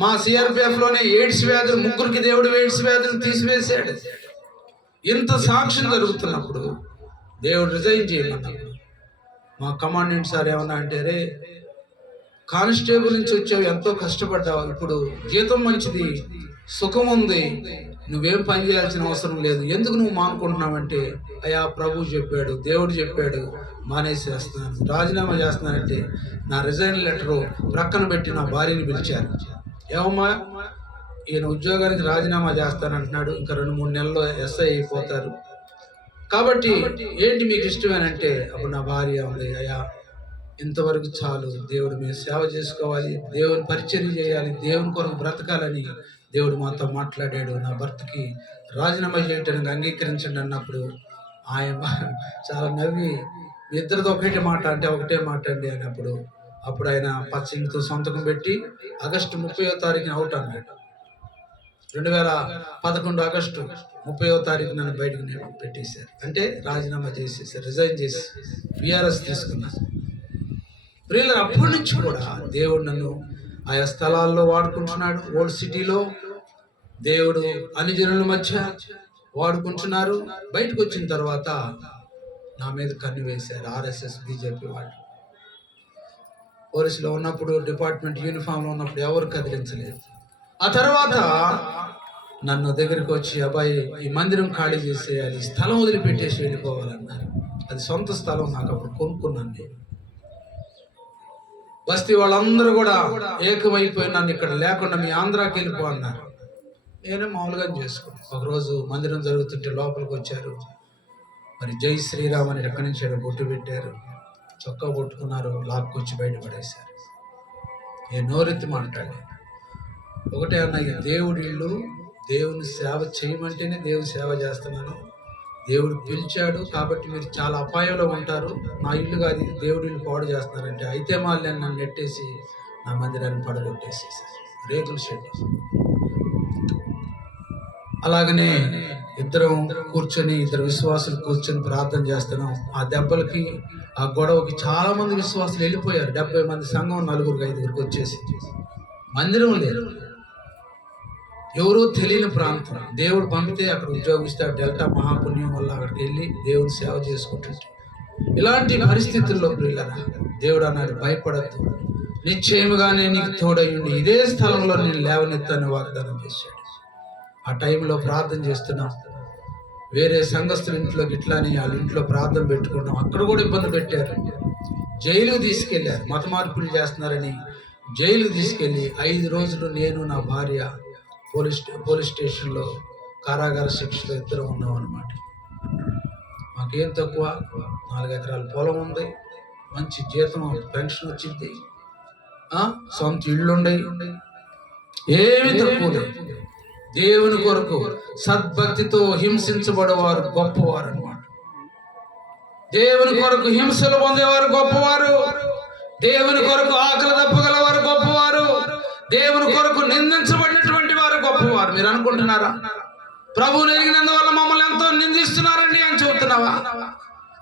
మా సిఆర్పిఎఫ్ లోనే ఎయిడ్స్ వ్యాధులు 3 దేవుడు ఎయిడ్స్ వ్యాధులు తీసివేశాడు. ఇంత సాక్ష్యం జరుగుతున్నప్పుడు దేవుడు రిజైన్ చేయమన్నప్పుడు మా కమాండెంట్ సార్ ఏమన్నా అంటే, రే కానిస్టేబుల్ నుంచి వచ్చావు, ఎంతో కష్టపడ్డావు, ఇప్పుడు జీతం మంచిది, సుఖం ఉంది, నువ్వేం పని చేయాల్సిన అవసరం లేదు, ఎందుకు నువ్వు మానుకుంటున్నావంటే, అయ్యా ప్రభు చెప్పాడు, దేవుడు చెప్పాడు, మానేసేస్తున్నాను, రాజీనామా చేస్తున్నానంటే నా రిజైన్ లెటరు ప్రక్కన పెట్టి నా భార్యని పిలిచారు. ఏమమ్మా ఈయన ఉద్యోగానికి రాజీనామా చేస్తానంటున్నాడు, ఇంకా 2-3 నెలల్లో ఎస్ఐ అయిపోతారు కాబట్టి ఏంటి మీకు ఇష్టమేనంటే, అప్పుడు నా భార్య ఉంది, అయ్యా ఇంతవరకు చాలు, దేవుడు మేము సేవ చేసుకోవాలి, దేవుని పరిచర్య చేయాలి, దేవుని కొరకు బ్రతకాలని దేవుడు మాతో మాట్లాడాడు. నా భర్తకి రాజీనామా చేయటానికి అంగీకరించండి అన్నప్పుడు ఆయన చాలా నవ్వి, మీ ఇద్దరితో ఒకటే మాట అంటే ఒకటే మాట అండి అన్నప్పుడు అప్పుడు ఆయన పచ్చింగ్తో సంతకం పెట్టి ఆగస్టు 30వ తారీఖున అవుట్ అన్నాడు. 2011 ఆగస్టు 30వ తారీఖు నన్ను బయటకు పెట్టేశారు. అంటే రాజీనామా చేసేసారు, రిజైన్ చేసి బీఆర్ఎస్ తీసుకున్నాను. ప్రియులారా, అప్పటి నుంచి కూడా దేవుడు నన్ను ఆయా స్థలాల్లో వాడుకుంటున్నాడు. ఓల్డ్ సిటీలో దేవుడు అన్ని జనుల మధ్య వాడుకుంటున్నారు. బయటకు వచ్చిన తర్వాత నా మీద కన్ను వేశారు ఆర్ఎస్ఎస్ బీజేపీ వాళ్ళు. పోలీసులో ఉన్నప్పుడు, డిపార్ట్మెంట్ యూనిఫామ్లో ఉన్నప్పుడు ఎవరు కదిలించలేదు. ఆ తర్వాత నన్ను దగ్గరికి వచ్చి, అబ్బాయి ఈ మందిరం ఖాళీ చేసేయాలి, స్థలం వదిలిపెట్టేసి వెళ్ళిపోవాలన్నారు. అది సొంత స్థలం, నాకు అప్పుడు కొనుక్కున్నాను నేను. బస్తీ వాళ్ళందరూ కూడా ఏకమైపోయి నన్ను ఇక్కడ లేకుండా మీ ఆంధ్రాకి వెళ్ళిపో అన్నారు. నేనే మామూలుగా చేసుకున్నాను. ఒకరోజు మందిరం జరుగుతుంటే లోపలికి వచ్చారు. మరి జై శ్రీరామ్ అని ఎక్కడి నుంచి బొట్టు పెట్టారు, చొక్కా కొట్టుకున్నారు, లాక్కొచ్చి బయటపడేశారు. ఏ నోరెత్తి మాట్లాడి ఒకటే అన్న, దేవుడి ఇల్లు, దేవుని సేవ చేయమంటేనే దేవుని సేవ చేస్తున్నాను, దేవుడు పిలిచాడు కాబట్టి మీరు చాలా అపాయంలో ఉంటారు, నా ఇల్లు కాదు దేవుడి ఇల్లు పాడు చేస్తున్నారంటే, అయితే మళ్ళీ నన్ను నెట్టేసి నా మందిరాన్ని పడగొట్టేసేసారు, రేకుల షెడ్. అలాగనే ఇద్దరు విశ్వాసులు కూర్చొని ప్రార్థన చేస్తున్నాం. ఆ దెబ్బలకి, ఆ గొడవకి చాలా మంది విశ్వాసులు వెళ్ళిపోయారు. 70 మంది సంఘం 4-5 వచ్చేసి మందిరం లేదు, ఎవరో తెలియని ప్రాంతం. దేవుడు పంపితే అక్కడ ఉద్యోగం ఇస్తే డెల్టా మహాపుణ్యం వల్ల అక్కడికి వెళ్ళి దేవుని సేవ చేసుకుంటుంటాడు. ఇలాంటి పరిస్థితుల్లో ప్రియులారా, దేవుడు అన్నాడు, భయపడద్దు, నిశ్చయముగానే నీకు తోడయ్యుండి ఇదే స్థలంలో నేను లేవనెత్తాను వాగ్దానం చేశాడు. ఆ టైంలో ప్రార్థన చేస్తున్నాం. వేరే సంఘస్థుల ఇంట్లోకి ఇట్లానే వాళ్ళ ఇంట్లో ప్రార్థన పెట్టుకున్నాం. అక్కడ కూడా ఇబ్బంది పెట్టారు, జైలుకు తీసుకెళ్లారు. మత మార్పులు చేస్తున్నారని జైలుకు తీసుకెళ్ళి 5 రోజులు నేను నా భార్య పోలీస్ స్టేషన్లో కారాగార శిక్షలో ఇద్దరు ఉన్నాం అన్నమాట. మాకేం తక్కువ, 4 ఎకరాల పొలం ఉంది, మంచి జీతం, పెన్షన్ వచ్చింది, సొంత ఇళ్ళుండయి, ఏమి తక్కువ లేదు. దేవుని కొరకు సద్భక్తితో హింసించబడేవారు గొప్పవారు అన్నమాట. దేవుని కొరకు హింసలు పొందేవారు గొప్పవారు, దేవుని కొరకు ఆకలి తప్పగల వారు గొప్పవారు, దేవుని కొరకు నిందించబడినటువంటి వారు గొప్పవారు. మీరు అనుకుంటున్నారా ప్రభువుని ఎరిగినందువల్ల మమ్మల్ని ఎంతో నిందిస్తున్నారండి అని చెబుతున్నావా?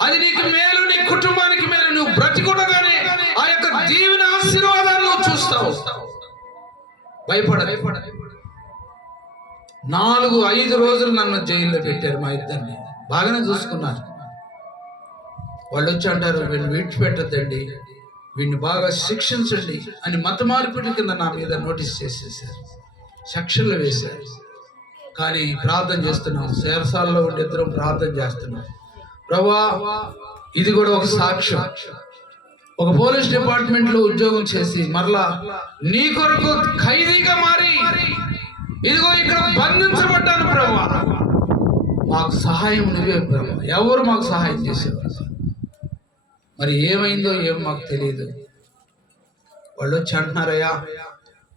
అది నీకు మేలు, నీ కుటుంబానికి మేలు. నువ్వు బ్రతికుండగానే ఆ యొక్క దీవెన ఆశీర్వాదాన్ని నువ్వు చూస్తావు. భయపడ 4-5 రోజులు నన్ను జైల్లో పెట్టారు. మా ఇద్దరిని బాగానే చూసుకున్నారు. వాళ్ళు వచ్చి అంటారు, వీడిని విడిచిపెట్టద్దండి, వీడిని బాగా శిక్షించండి అని మత మార్పిడి కింద నా మీద నోటీస్ చేసేసారు, సెక్షన్లు వేశారు. కానీ ప్రార్థన చేస్తున్నాం, శేరసాలలో ఉండి ఇద్దరం ప్రార్థన చేస్తున్నాం. ప్రభువా, ఇది కూడా ఒక సాక్ష్యం. ఒక పోలీస్ డిపార్ట్మెంట్ లో ఉద్యోగం చేసి మరలా నీ కొరకు ఖైదీగా మారి ఇదిగో ఇక్కడ బంధించబడ్డాను. ప్రభువా, మాకు సహాయం నువ్వే ప్రభు. ఎవరు మాకు సహాయం చేసేవారు? మరి ఏమైందో ఏం మాకు తెలియదు. వాళ్ళు వచ్చి అంటున్నారయ్యా,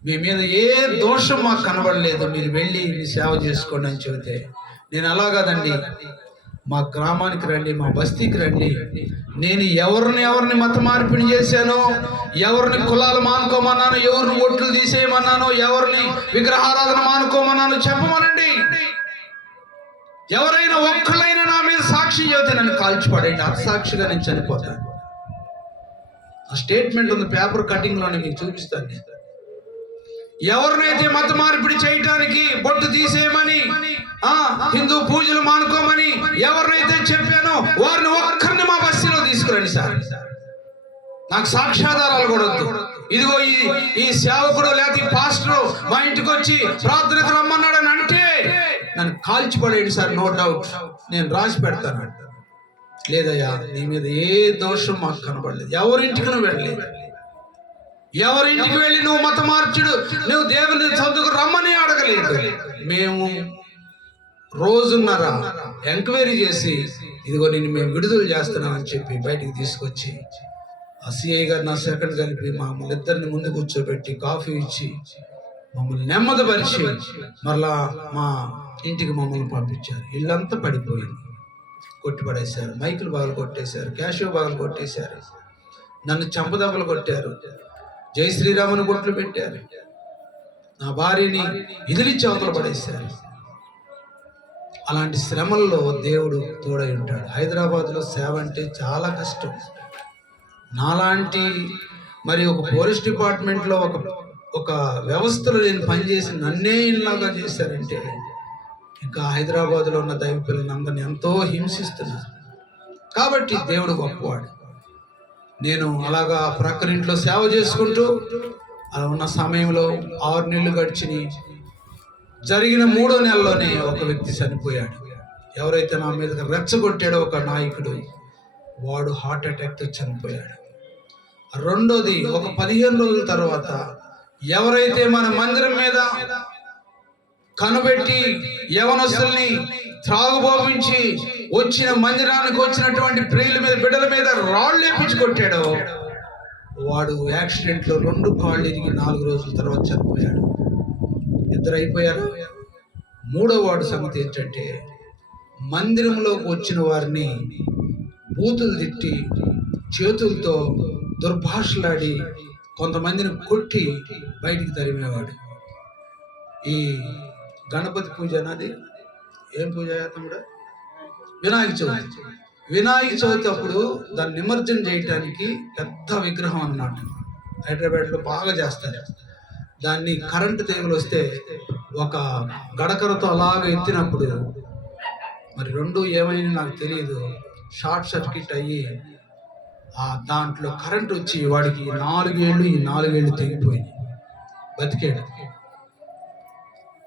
మీ మీద ఏ దోషం మాకు కనబడలేదు, మీరు వెళ్ళి మీ సేవ చేసుకోండి అని చెబితే, నేను అలాగదండి, మా గ్రామానికి రండి, మా బస్తీకి రండి, నేను ఎవరిని మత మార్పిడి చేశానో, ఎవరిని కులాలు మానుకోమన్నానో, ఎవరిని ఒట్లు తీసేయమన్నానో, ఎవరిని విగ్రహారాధన మానుకోమన్నానో చెప్పమనండి. ఎవరైనా ఒక్కళ్ళైనా నా మీద సాక్షి చెబితే నన్ను కాల్చిపడండి, అసాక్షిగా నేను చనిపోతాను. ఆ స్టేట్మెంట్ ఉంది, పేపర్ కటింగ్ లోనే మీకు చూపిస్తాను. నేను ఎవరినైతే మత మార్పిడి చేయటానికి, బొట్టు తీసేయమని, హిందూ పూజలు మానుకోమని ఎవరినైతే చెప్పానో వారిని ఒక్కరిని మా బస్తీలో తీసుకురండి సార్. నాకు సాక్ష్యాధారాలు కూడా వద్దు. ఇదిగో ఈ సేవకుడు లేకపోతే ఈ పాస్టర్ మా ఇంటికి వచ్చి ప్రార్థనకు రమ్మన్నాడని అంటే నన్ను కాల్చిపడేయండి సార్, నో డౌట్, నేను రాసి పెడతాను. లేదయ్యా, నీ మీద ఏ దోషం మాకు కనబడలేదు. ఎవరింటికి నువ్వు వెళ్ళలేదు, ఎవరింటికి వెళ్ళి నువ్వు మత మార్చుడు, నువ్వు దేవుని చదువుకు రమ్మని అడగలేదు. మేము రోజున్నర ఎంక్వైరీ చేసి ఇదిగో నేను మేము విడుదల చేస్తున్నామని చెప్పి బయటికి తీసుకొచ్చి ఆ సిఐ గారు నా సెకండ్ కలిపి మమ్మల్ని ఇద్దరిని ముందు కూర్చోబెట్టి కాఫీ ఇచ్చి మమ్మల్ని నెమ్మదిపరిచి మరలా మా ఇంటికి మమ్మల్ని పంపించారు. ఇల్లంతా పడిపోయింది, కొట్టిపడేశారు, మైకులు బాగా కొట్టేశారు, క్యాషియో బాగా కొట్టేశారు, నన్ను చంపదెబ్బలు కొట్టారు, జై శ్రీరాముని బొట్లు పెట్టారు, నా భార్యని ఎదిరించి అవతల పడేశారు. అలాంటి శ్రమల్లో దేవుడు తోడై ఉంటాడు. హైదరాబాద్లో సేవ అంటే చాలా కష్టం. నాలాంటి మరి ఒక పోలీస్ డిపార్ట్మెంట్లో ఒక వ్యవస్థలో నేను పనిచేసి నన్నే ఇలాగా చేశారంటే ఇంకా హైదరాబాద్లో ఉన్న దైవ పిల్లలను అందరిని ఎంతో హింసిస్తున్నారు. కాబట్టి దేవుడు గొప్పవాడు. నేను అలాగా ప్రక్కరింట్లో సేవ చేసుకుంటూ అలా ఉన్న సమయంలో 6 నెలలు గడిచినాయి. జరిగిన 3వ నెలలోనే ఒక వ్యక్తి చనిపోయాడు. ఎవరైతే నా మీద రెచ్చగొట్టాడో ఒక నాయకుడు, వాడు హార్ట్ అటాక్తో చనిపోయాడు. రెండోది, ఒక 15 రోజుల తర్వాత ఎవరైతే మన మందిరం మీద కనుబెట్టి యవనస్తుల్ని త్రాగుబోపించి వచ్చిన మందిరానికి వచ్చినటువంటి ప్రియుల మీద, బిడ్డల మీద రాళ్ళు లేపించి కొట్టాడో వాడు యాక్సిడెంట్లో 2 కాళ్ళు ఇరిగి 4 రోజుల తర్వాత చనిపోయాడు. 2 అయిపోయారు. 3వ వాడు సంగతి ఏంటంటే, మందిరంలోకి వచ్చిన వారిని బూతులు తిట్టి చేతులతో దుర్భాషలాడి కొంతమందిని కొట్టి బయటికి తరిమేవాడు. ఈ గణపతి పూజ అన్నది ఏం పూజ తమ్ముడు? వినాయక చవితి. వినాయక చవితి అప్పుడు దాన్ని నిమజ్జనం చేయటానికి పెద్ద విగ్రహం అన్నమాట. హైదరాబాద్లో బాగా చేస్తారు. దాన్ని కరెంటు తీగలు వస్తే ఒక గడకరతో అలాగ ఎత్తినప్పుడు మరి 2 ఏమైనా నాకు తెలియదు, షార్ట్ సర్క్యూట్ అయ్యి దాంట్లో కరెంట్ వచ్చి వాడికి 4 ఏళ్ళు, ఈ 4 ఏళ్ళు తెగిపోయింది, బతికాడు.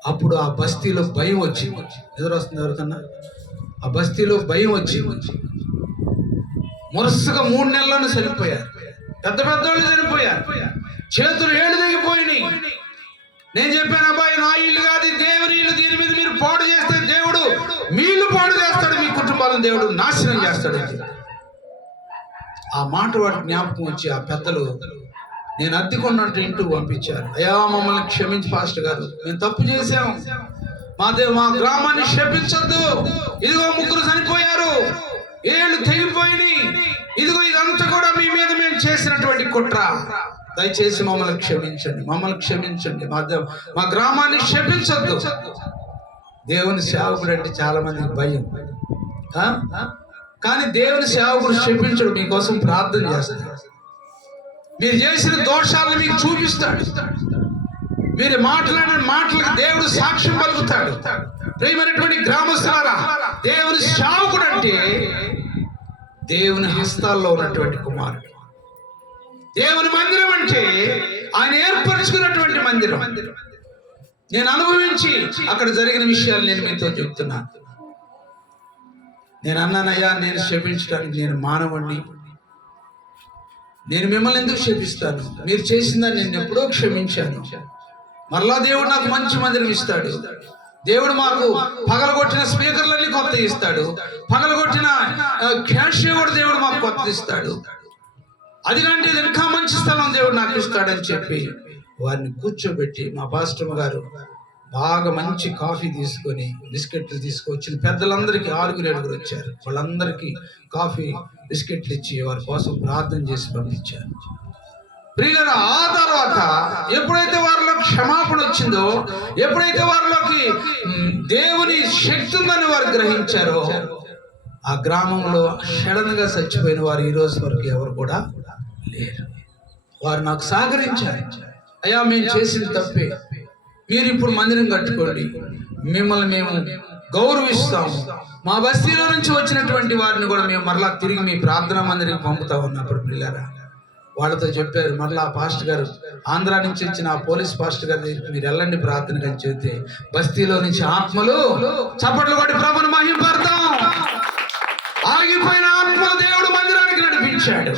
అప్పుడు ఆ బస్తీలో భయం వచ్చి, ఎదురొస్తుంది ఎవరికన్నా, ఆ బస్తీలో భయం వచ్చి వరుసగా 3 నెలలను చనిపోయారు. పెద్ద వాళ్ళు చనిపోయారు, చేతులు ఏళ్ళు తెగిపోయినాయి. నేను చెప్పాను, అబ్బాయి నా ఇల్లు కాదు, దేవుని ఇల్లు, దీని మీద మీరు పాడు చేస్తే దేవుడు మీ ఇల్లు పాడు చేస్తాడు, మీ కుటుంబాలను దేవుడు నాశనం చేస్తాడు. ఆ మాట వాటి జ్ఞాపకం వచ్చి ఆ పెద్దలు నేను అద్దెకున్నట్టు ఇంటికి పంపించారు. అయ్యా, మమ్మల్ని క్షమించి పాస్టర్ గారు, మేము తప్పు చేశాము, మా గ్రామాన్ని క్షమించొద్దు, ఇదిగో 3 చనిపోయారు, ఏళ్ళు తెగిపోయి, ఇదిగో ఇదంతా కూడా మీ మీద మేము చేసినటువంటి కుట్ర. దయచేసి మమ్మల్ని క్షమించండి. మా గ్రామాన్ని క్షమించొద్దు. దేవుని సేవకుడు అంటే చాలా మందికి భయం. కానీ దేవుని సేవకుడు క్షమించడు, మీకోసం ప్రార్థన చేస్తాడు. మీరు చేసిన దోషాలను మీకు చూపిస్తాడు. మీరు మాట్లాడిన మాటలకు దేవుడు సాక్ష్యం పలుకుతాడు. ప్రియమైనటువంటి గ్రామస్తులారా, దేవుని సేవకుడు అంటే దేవుని హస్తాల్లో ఉన్నటువంటి కుమారుడు. దేవుని మందిరం అంటే ఆయన ఏర్పరచుకున్నటువంటి మందిరం. నేను అనుభవించి అక్కడ జరిగిన విషయాలు నేను మీతో చెప్తున్నాను. నేను అన్నానయ్యా, నేను క్షమించడానికి నేను మానవుణ్ణి. నేను మిమ్మల్ని ఎందుకు క్షమిస్తాను? మీరు చేసిందని నేను ఎప్పుడో క్షమించాను. మరలా దేవుడు నాకు మంచి మందిరం ఇస్తాడు. దేవుడు మాకు పగలగొట్టిన స్పీకర్లన్నీ కొత్త ఇస్తాడు. పగలగొట్టిన క్యాషియో కూడా దేవుడు మాకు కొత్త ఇస్తాడు. అదిగంటే ఇంకా మంచి స్థలం దేవుడు నాకు ఇస్తాడని చెప్పి వారిని కూర్చోబెట్టి, మా పాస్టర్ గారు బాగా మంచి కాఫీ తీసుకొని బిస్కెట్లు తీసుకొచ్చిన పెద్దలందరికీ 6-7 వచ్చారు. వాళ్ళందరికీ కాఫీ బిస్కెట్లు ఇచ్చి వారి కోసం ప్రార్థన చేసి పంపించారు. ప్రియులారా, ఆ తర్వాత ఎప్పుడైతే వారిలో క్షమాపణ వచ్చిందో, ఎప్పుడైతే వారిలోకి దేవుని శక్తి ఉందని వారు గ్రహించారో, ఆ గ్రామంలో సడన్ గా చచ్చిపోయిన వారు ఈ రోజు వరకు ఎవరు కూడా లేరు. వారు నాకు సహకరించారు. అయ్యా, మేము చేసిన తప్పే, మీరు ఇప్పుడు మందిరం కట్టుకోండి, మిమ్మల్ని మేము గౌరవిస్తాము. మా బస్తీలో నుంచి వచ్చినటువంటి వారిని కూడా మేము మరలా తిరిగి మీ ప్రార్థనా మందిరం పంపుతా ఉన్నప్పుడు పిల్లరా వాళ్ళతో చెప్పారు, మరలా పాస్టర్ గారు ఆంధ్రా నుంచి వచ్చిన ఆ పోలీస్ పాస్టర్ గారి దగ్గరికి మీరు వెళ్ళండి ప్రార్థనకు అని చెబితే, బస్తీలో నుంచి ఆత్మలు చప్పట్లు కొట్టి ప్రభుని మహిమపడతాం. ఆగిపోయిన ఆత్మలు దేవుడు మందిరానికి నడిపించాడు.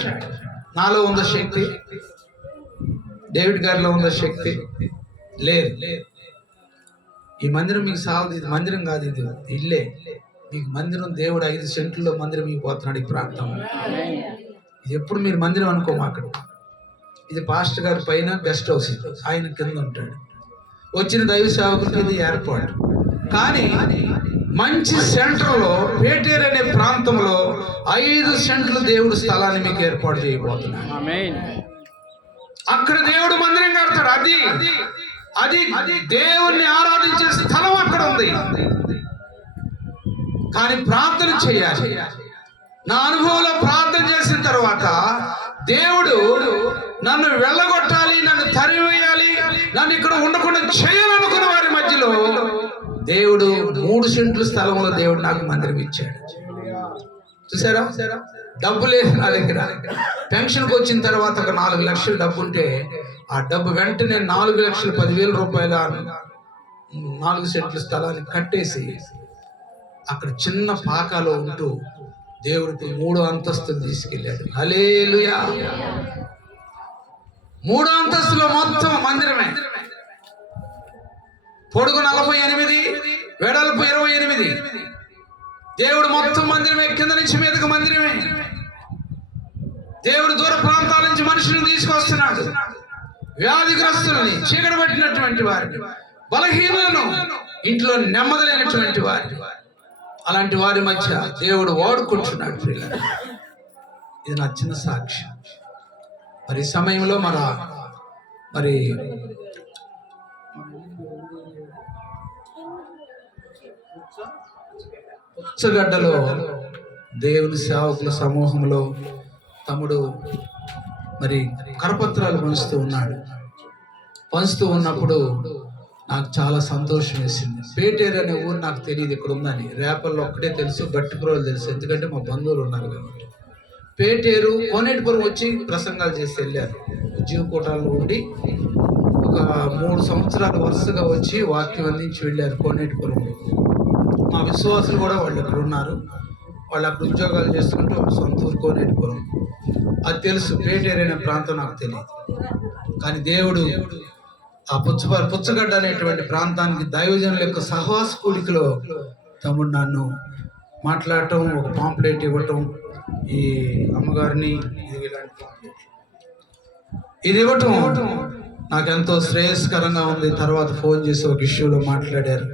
నాలో ఉందా శక్తి? డేవిడ్ గారిలో ఉందా శక్తి? లేదు. ఈ మందిరం మీకు సాలదు. ఇది మందిరం కాదు, ఇది ఇల్లే. మీకు మందిరం దేవుడు 5 సెంట్లలో మందిరం మీకు పోతున్నాడు ఈ ప్రాంతం. ఇది ఎప్పుడు మీరు మందిరం అనుకోమాకండి. ఇది పాస్టర్ గారి పైన గెస్ట్ హౌస్, ఆయన కింద ఉంటాడు. వచ్చిన దైవ సేవకులకి ఇది ఏర్పాటు. కానీ మంచి సెంటర్లో, పేటేరు అనే ప్రాంతంలో 5 సెంట్లు దేవుడు స్థలాన్ని మీకు ఏర్పాటు చేయబోతున్నాడు. అక్కడ దేవుడు మందిరం కడతాడు. అది దేవుణ్ణి ఆరాధించే స్థలం అక్కడ ఉంది. కానీ ప్రార్థన చేయాలి. నా అనుభవంలో ప్రార్థన చేసిన తర్వాత దేవుడు నన్ను వెళ్ళగొట్టాలి, నన్ను తరివేయాలి, నన్ను ఇక్కడ ఉండకుండా చేయాలనుకున్న వారి మధ్యలో దేవుడు 3 సెంట్ల స్థలంలో దేవుడు నాకు మందిరం ఇచ్చాడు. చూసారా? డబ్బు లేదు నా దగ్గర. పెన్షన్కి వచ్చిన తర్వాత ఒక 4 లక్షలు డబ్బు ఉంటే, ఆ డబ్బు వెంటనే 4,10,000 రూపాయల 4 సెంట్ల స్థలాన్ని కట్టేసి అక్కడ చిన్న పాకాలో ఉంటూ దేవుడికి 3వ అంతస్తులు తీసుకెళ్ళాడు. హల్లెలూయా. 3వ అంతస్తులో మొత్తం మందిరమే. పొడుగు 48, వెడల్పు 28. దేవుడు మొత్తం మందిరమే, కింద నుంచి మీదకు మందిరమే. దేవుడు దూర ప్రాంతాల నుంచి మనుషులను తీసుకొస్తున్నాడు. వ్యాధిగ్రస్తులని, చీకటి పట్టినటువంటి వారిని, బలహీనులను, ఇంట్లో నెమ్మది లేనటువంటి వారిని, అలాంటి వారి మధ్య దేవుడు వాడుకుంటున్నాడు. ప్రియులారా, ఇది నా చిన్న సాక్ష్యం. మరి సమయంలో మరి పుచ్చగడ్డలో దేవుని సేవకుల సమూహంలో తమ్ముడు మరి కరపత్రాలు పంచుతూ ఉన్నప్పుడు నాకు చాలా సంతోషం వేసింది. పేటేరు అనే ఊరు నాకు తెలియదు ఇక్కడ ఉందని. రేపల్లో ఒక్కటే తెలుసు, గట్టిపురోలు తెలుసు, ఎందుకంటే మా బంధువులు ఉన్నారు కాబట్టి. పేటేరు, కోనేటిపురం వచ్చి ప్రసంగాలు చేసి వెళ్ళారు. ఉద్యోగ కూటాల్లో ఉండి ఒక 3 సంవత్సరాలు వరుసగా వచ్చి వాక్యం అందించి వెళ్ళారు కోనేటిపురంలో. మా విశ్వాసులు కూడా వాళ్ళు ఇక్కడ ఉన్నారు. వాళ్ళు అక్కడ ఉద్యోగాలు చేసుకుంటూ ఒక సొంత ఊరు కోనేటిపురం. అది తెలుసు. పేటేరు అనే ప్రాంతం నాకు తెలియదు. కానీ దేవుడు ఆ పుచ్చగడ్డ అనేటువంటి ప్రాంతానికి దైవజనుల యొక్క సహవాస కూడికలో తమ్ముడు నన్ను మాట్లాడటం, ఒక పాంప్లెట్ ఇవ్వటం, ఈ అమ్మగారిని ఇది ఇవ్వటం నాకెంతో శ్రేయస్కరంగా ఉంది. తర్వాత ఫోన్ చేసి ఒక ఇష్యూలో మాట్లాడారు.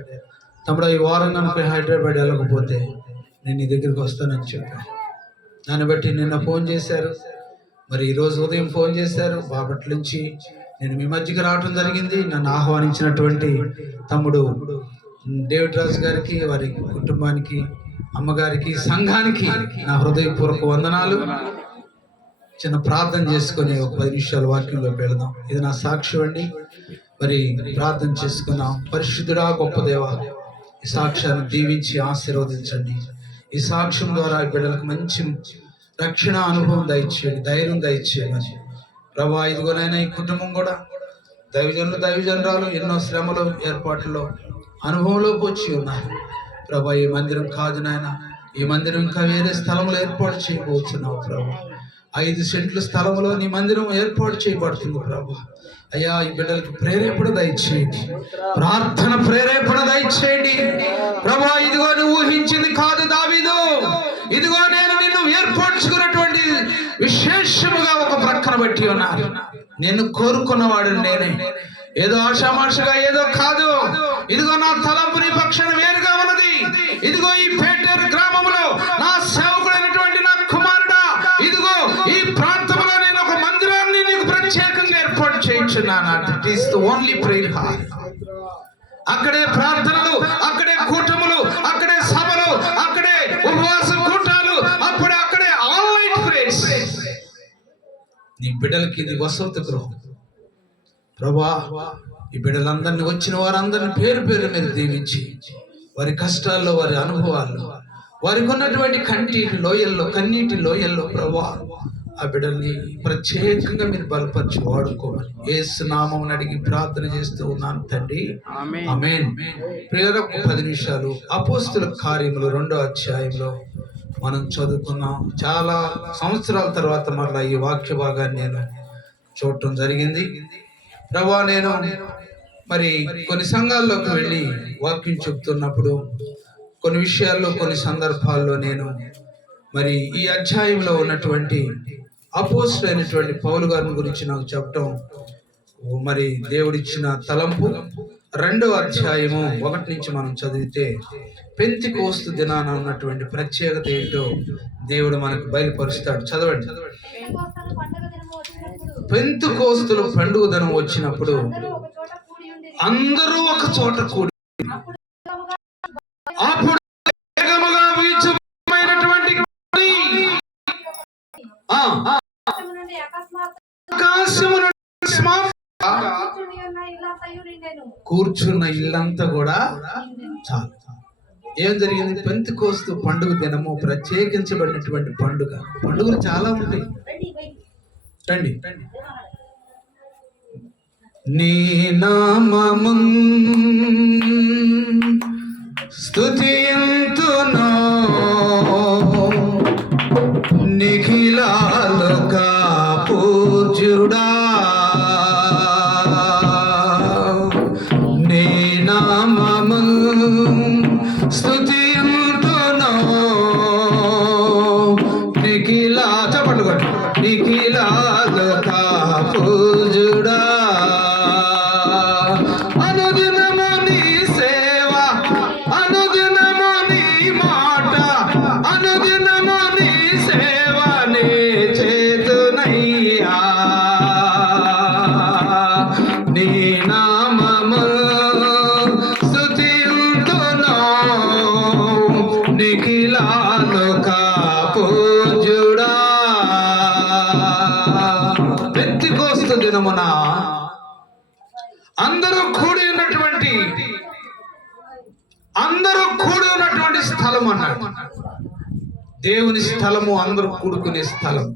తమ్ముడు, ఈ వారం కనుక హైదరాబాద్ వెళ్ళకపోతే నేను నీ దగ్గరికి వస్తానని చెప్పాను. దాన్ని బట్టి నిన్న ఫోన్ చేశారు, మరి ఈరోజు ఉదయం ఫోన్ చేశారు. బాపట్ల నుంచి నేను మీ మధ్యకి రావడం జరిగింది. నన్ను ఆహ్వానించినటువంటి తమ్ముడు డేవిడ్ రాజు గారికి, వారి కుటుంబానికి, అమ్మగారికి, సంఘానికి నా హృదయపూర్వక వందనాలు. చిన్న ప్రార్థన చేసుకొని ఒక 10 నిమిషాలు వాక్యంలోకి వెళదాం. ఇది నా సాక్ష్యం అండి. మరి ప్రార్థన చేసుకున్నాం. పరిశుద్ధుడా, గొప్ప దేవా, ఈ సాక్ష్యాన్ని దీవించి ఆశీర్వదించండి. ఈ సాక్ష్యం ద్వారా ఈ బిడ్డలకు మంచి రక్షణ అనుభవం దయచేయండి, ధైర్యం దయచేయండి ప్రభా. ఇదిగోనైనా ఈ కుటుంబం కూడా దైవజనురాలు ఎన్నో శ్రమలు, ఏర్పాట్లలో, అనుభవంలోకి వచ్చి ఉన్నారు ప్రభా. ఈ మందిరం కాదు నాయన, ఈ మందిరం ఇంకా వేరే స్థలంలో ఏర్పాటు చేయబోతున్నావు ప్రభా. 5 సెంట్ల స్థలంలో నీ మందిరం ఏర్పాటు చేయబడుతుంది ప్రభా. అయ్యా, ఈ బిడ్డలకు ప్రేరేపణ దయచేయండి, ప్రార్థన ప్రేరేపణ దయచేయండి ప్రభా. ఇదిగో నువ్వు ఊహించింది కాదు దావీదు, ఇదిగో నేను నిన్ను ఏర్పరచుకున్నటువంటి విశేషముగా ఒక ప్రక్కన బట్టి ఉన్నారు. నిన్ను కోరుకున్నవాడు నేనే, ఏదో ఆషామాషగా ఏదో కాదు. ఇదిగో నా తలంపు నీ పక్షాన వేరుగా ఉన్నది. ఇదిగో ఈ పేటేరు గ్రామంలో నా సేవకుడైనటువంటి నా కుమారుడా, ఇదిగో ఈ ప్రాంతంలో నేను ఒక మందిరాన్ని నీకు ప్రత్యేకంగా ఏర్పాటు చేయించున్నాను. It is the only prayer hall. అక్కడే ప్రార్థనలు, అక్కడే కూటములు, అక్కడే సభలు, అక్కడే ఉపవాస కూటాలు, అక్కడే ఆన్లైన్ ప్రేయర్స్. నీ బిడ్డలకి ఇది వసతి గృహం ప్రభా. ఈ బిడ్డలందరినీ, వచ్చిన వారందరినీ పేరు పేరు మీరు దీవించి, వారి కష్టాల్లో, వారి అనుభవాల్లో, వారికి ఉన్నటువంటి కన్నీటి లోయల్లో ప్రభా, ఆ బిడ్డల్ని ప్రత్యేకంగా మీరు బలపరిచి వాడుకోమని యేసు నామమున అడిగి ప్రార్థన చేస్తూ ఉన్నాను తండ్రి, ఆమేన్. ప్రియులారా, 10 నిమిషాలు అపోస్తుల కార్యములు 2వ అధ్యాయంలో మనం చదువుకున్నాం. చాలా సంవత్సరాల తర్వాత మళ్ళీ ఈ వాక్య భాగాన్ని నేను చూడటం జరిగింది ప్రభా. నేను మరి కొన్ని సంఘాల్లోకి వెళ్ళి వాక్యం చెప్తున్నప్పుడు కొన్ని విషయాల్లో, కొన్ని సందర్భాల్లో నేను మరి ఈ అధ్యాయంలో ఉన్నటువంటి అపోస్తలుడైనటువంటి పౌలు గారిని గురించి నాకు చెప్పటం, మరి దేవుడిచ్చిన తలంపు. 2వ అధ్యాయము 1 నుంచి మనం చదివితే పెంతెకోస్తు దినాన ఉన్నటువంటి ప్రత్యేకత ఏంటో దేవుడు మనకు బయలుపరుస్తాడు. చదవండి. పెంతెకోస్తుల పండుగ దినం వచ్చినప్పుడు అందరూ ఒక చోట కూడి, అప్పుడు వేగముగా వీచుమైనటువంటి కూర్చున్న ఇల్లంతా కూడా చాలు. ఏం జరిగింది? పెంతెకోస్తు పండుగ దినము ప్రత్యేకించబడినటువంటి పండుగ. పండుగలు చాలా ఉంటాయి. రండి. నీ నామము స్తుతియంతును నిఖిలాలోక పూజ్యుడా, నీ నామము స్తుతియంతును నిఖిలాలోక పూజ్యుడా. అనుదినము నీ సేవ, అనుదినము నీ మాట, అనుదినము నీ సేవనే చేతునయ్యా. నీ నామము స్తుతింతును నిఖిలాలోక పూజ్యుడా. పెంతెకోస్తు దినమున అందరూ కూడి ఉన్నటువంటి స్థలం అన్నాడు. దేవుని స్థలము, అందరూ కూడుకునే స్థలం.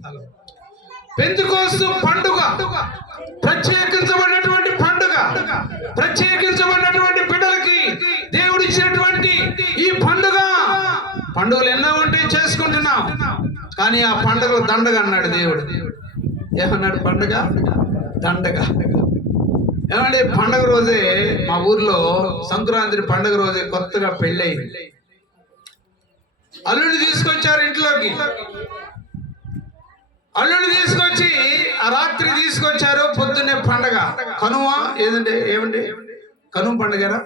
పెంతెకోస్తు పండుగ ప్రత్యేకించబడినటువంటి పండుగ. ప్రత్యేకించబడినటువంటి బిడ్డలకి దేవుడు ఇచ్చినటువంటి ఈ పండుగ. పండుగలు ఎన్నో ఉంటే చేసుకుంటున్నాం, కానీ ఆ పండుగ దండగ అన్నాడు దేవుడు. ఏమన్నాడు? పండుగ దండగ. ఏమంటే పండుగ రోజే మా ఊర్లో సంక్రాంతి పండుగ రోజే కొత్తగా పెళ్ళయింది. అల్లుడిని తీసుకొచ్చారు ఇంట్లోకి. అల్లుడిని తీసుకొచ్చి ఆ రాత్రి తీసుకొచ్చారు. పొద్దున్నే పండగ, కనుమ. ఏమండి కనుమ పండుగరా?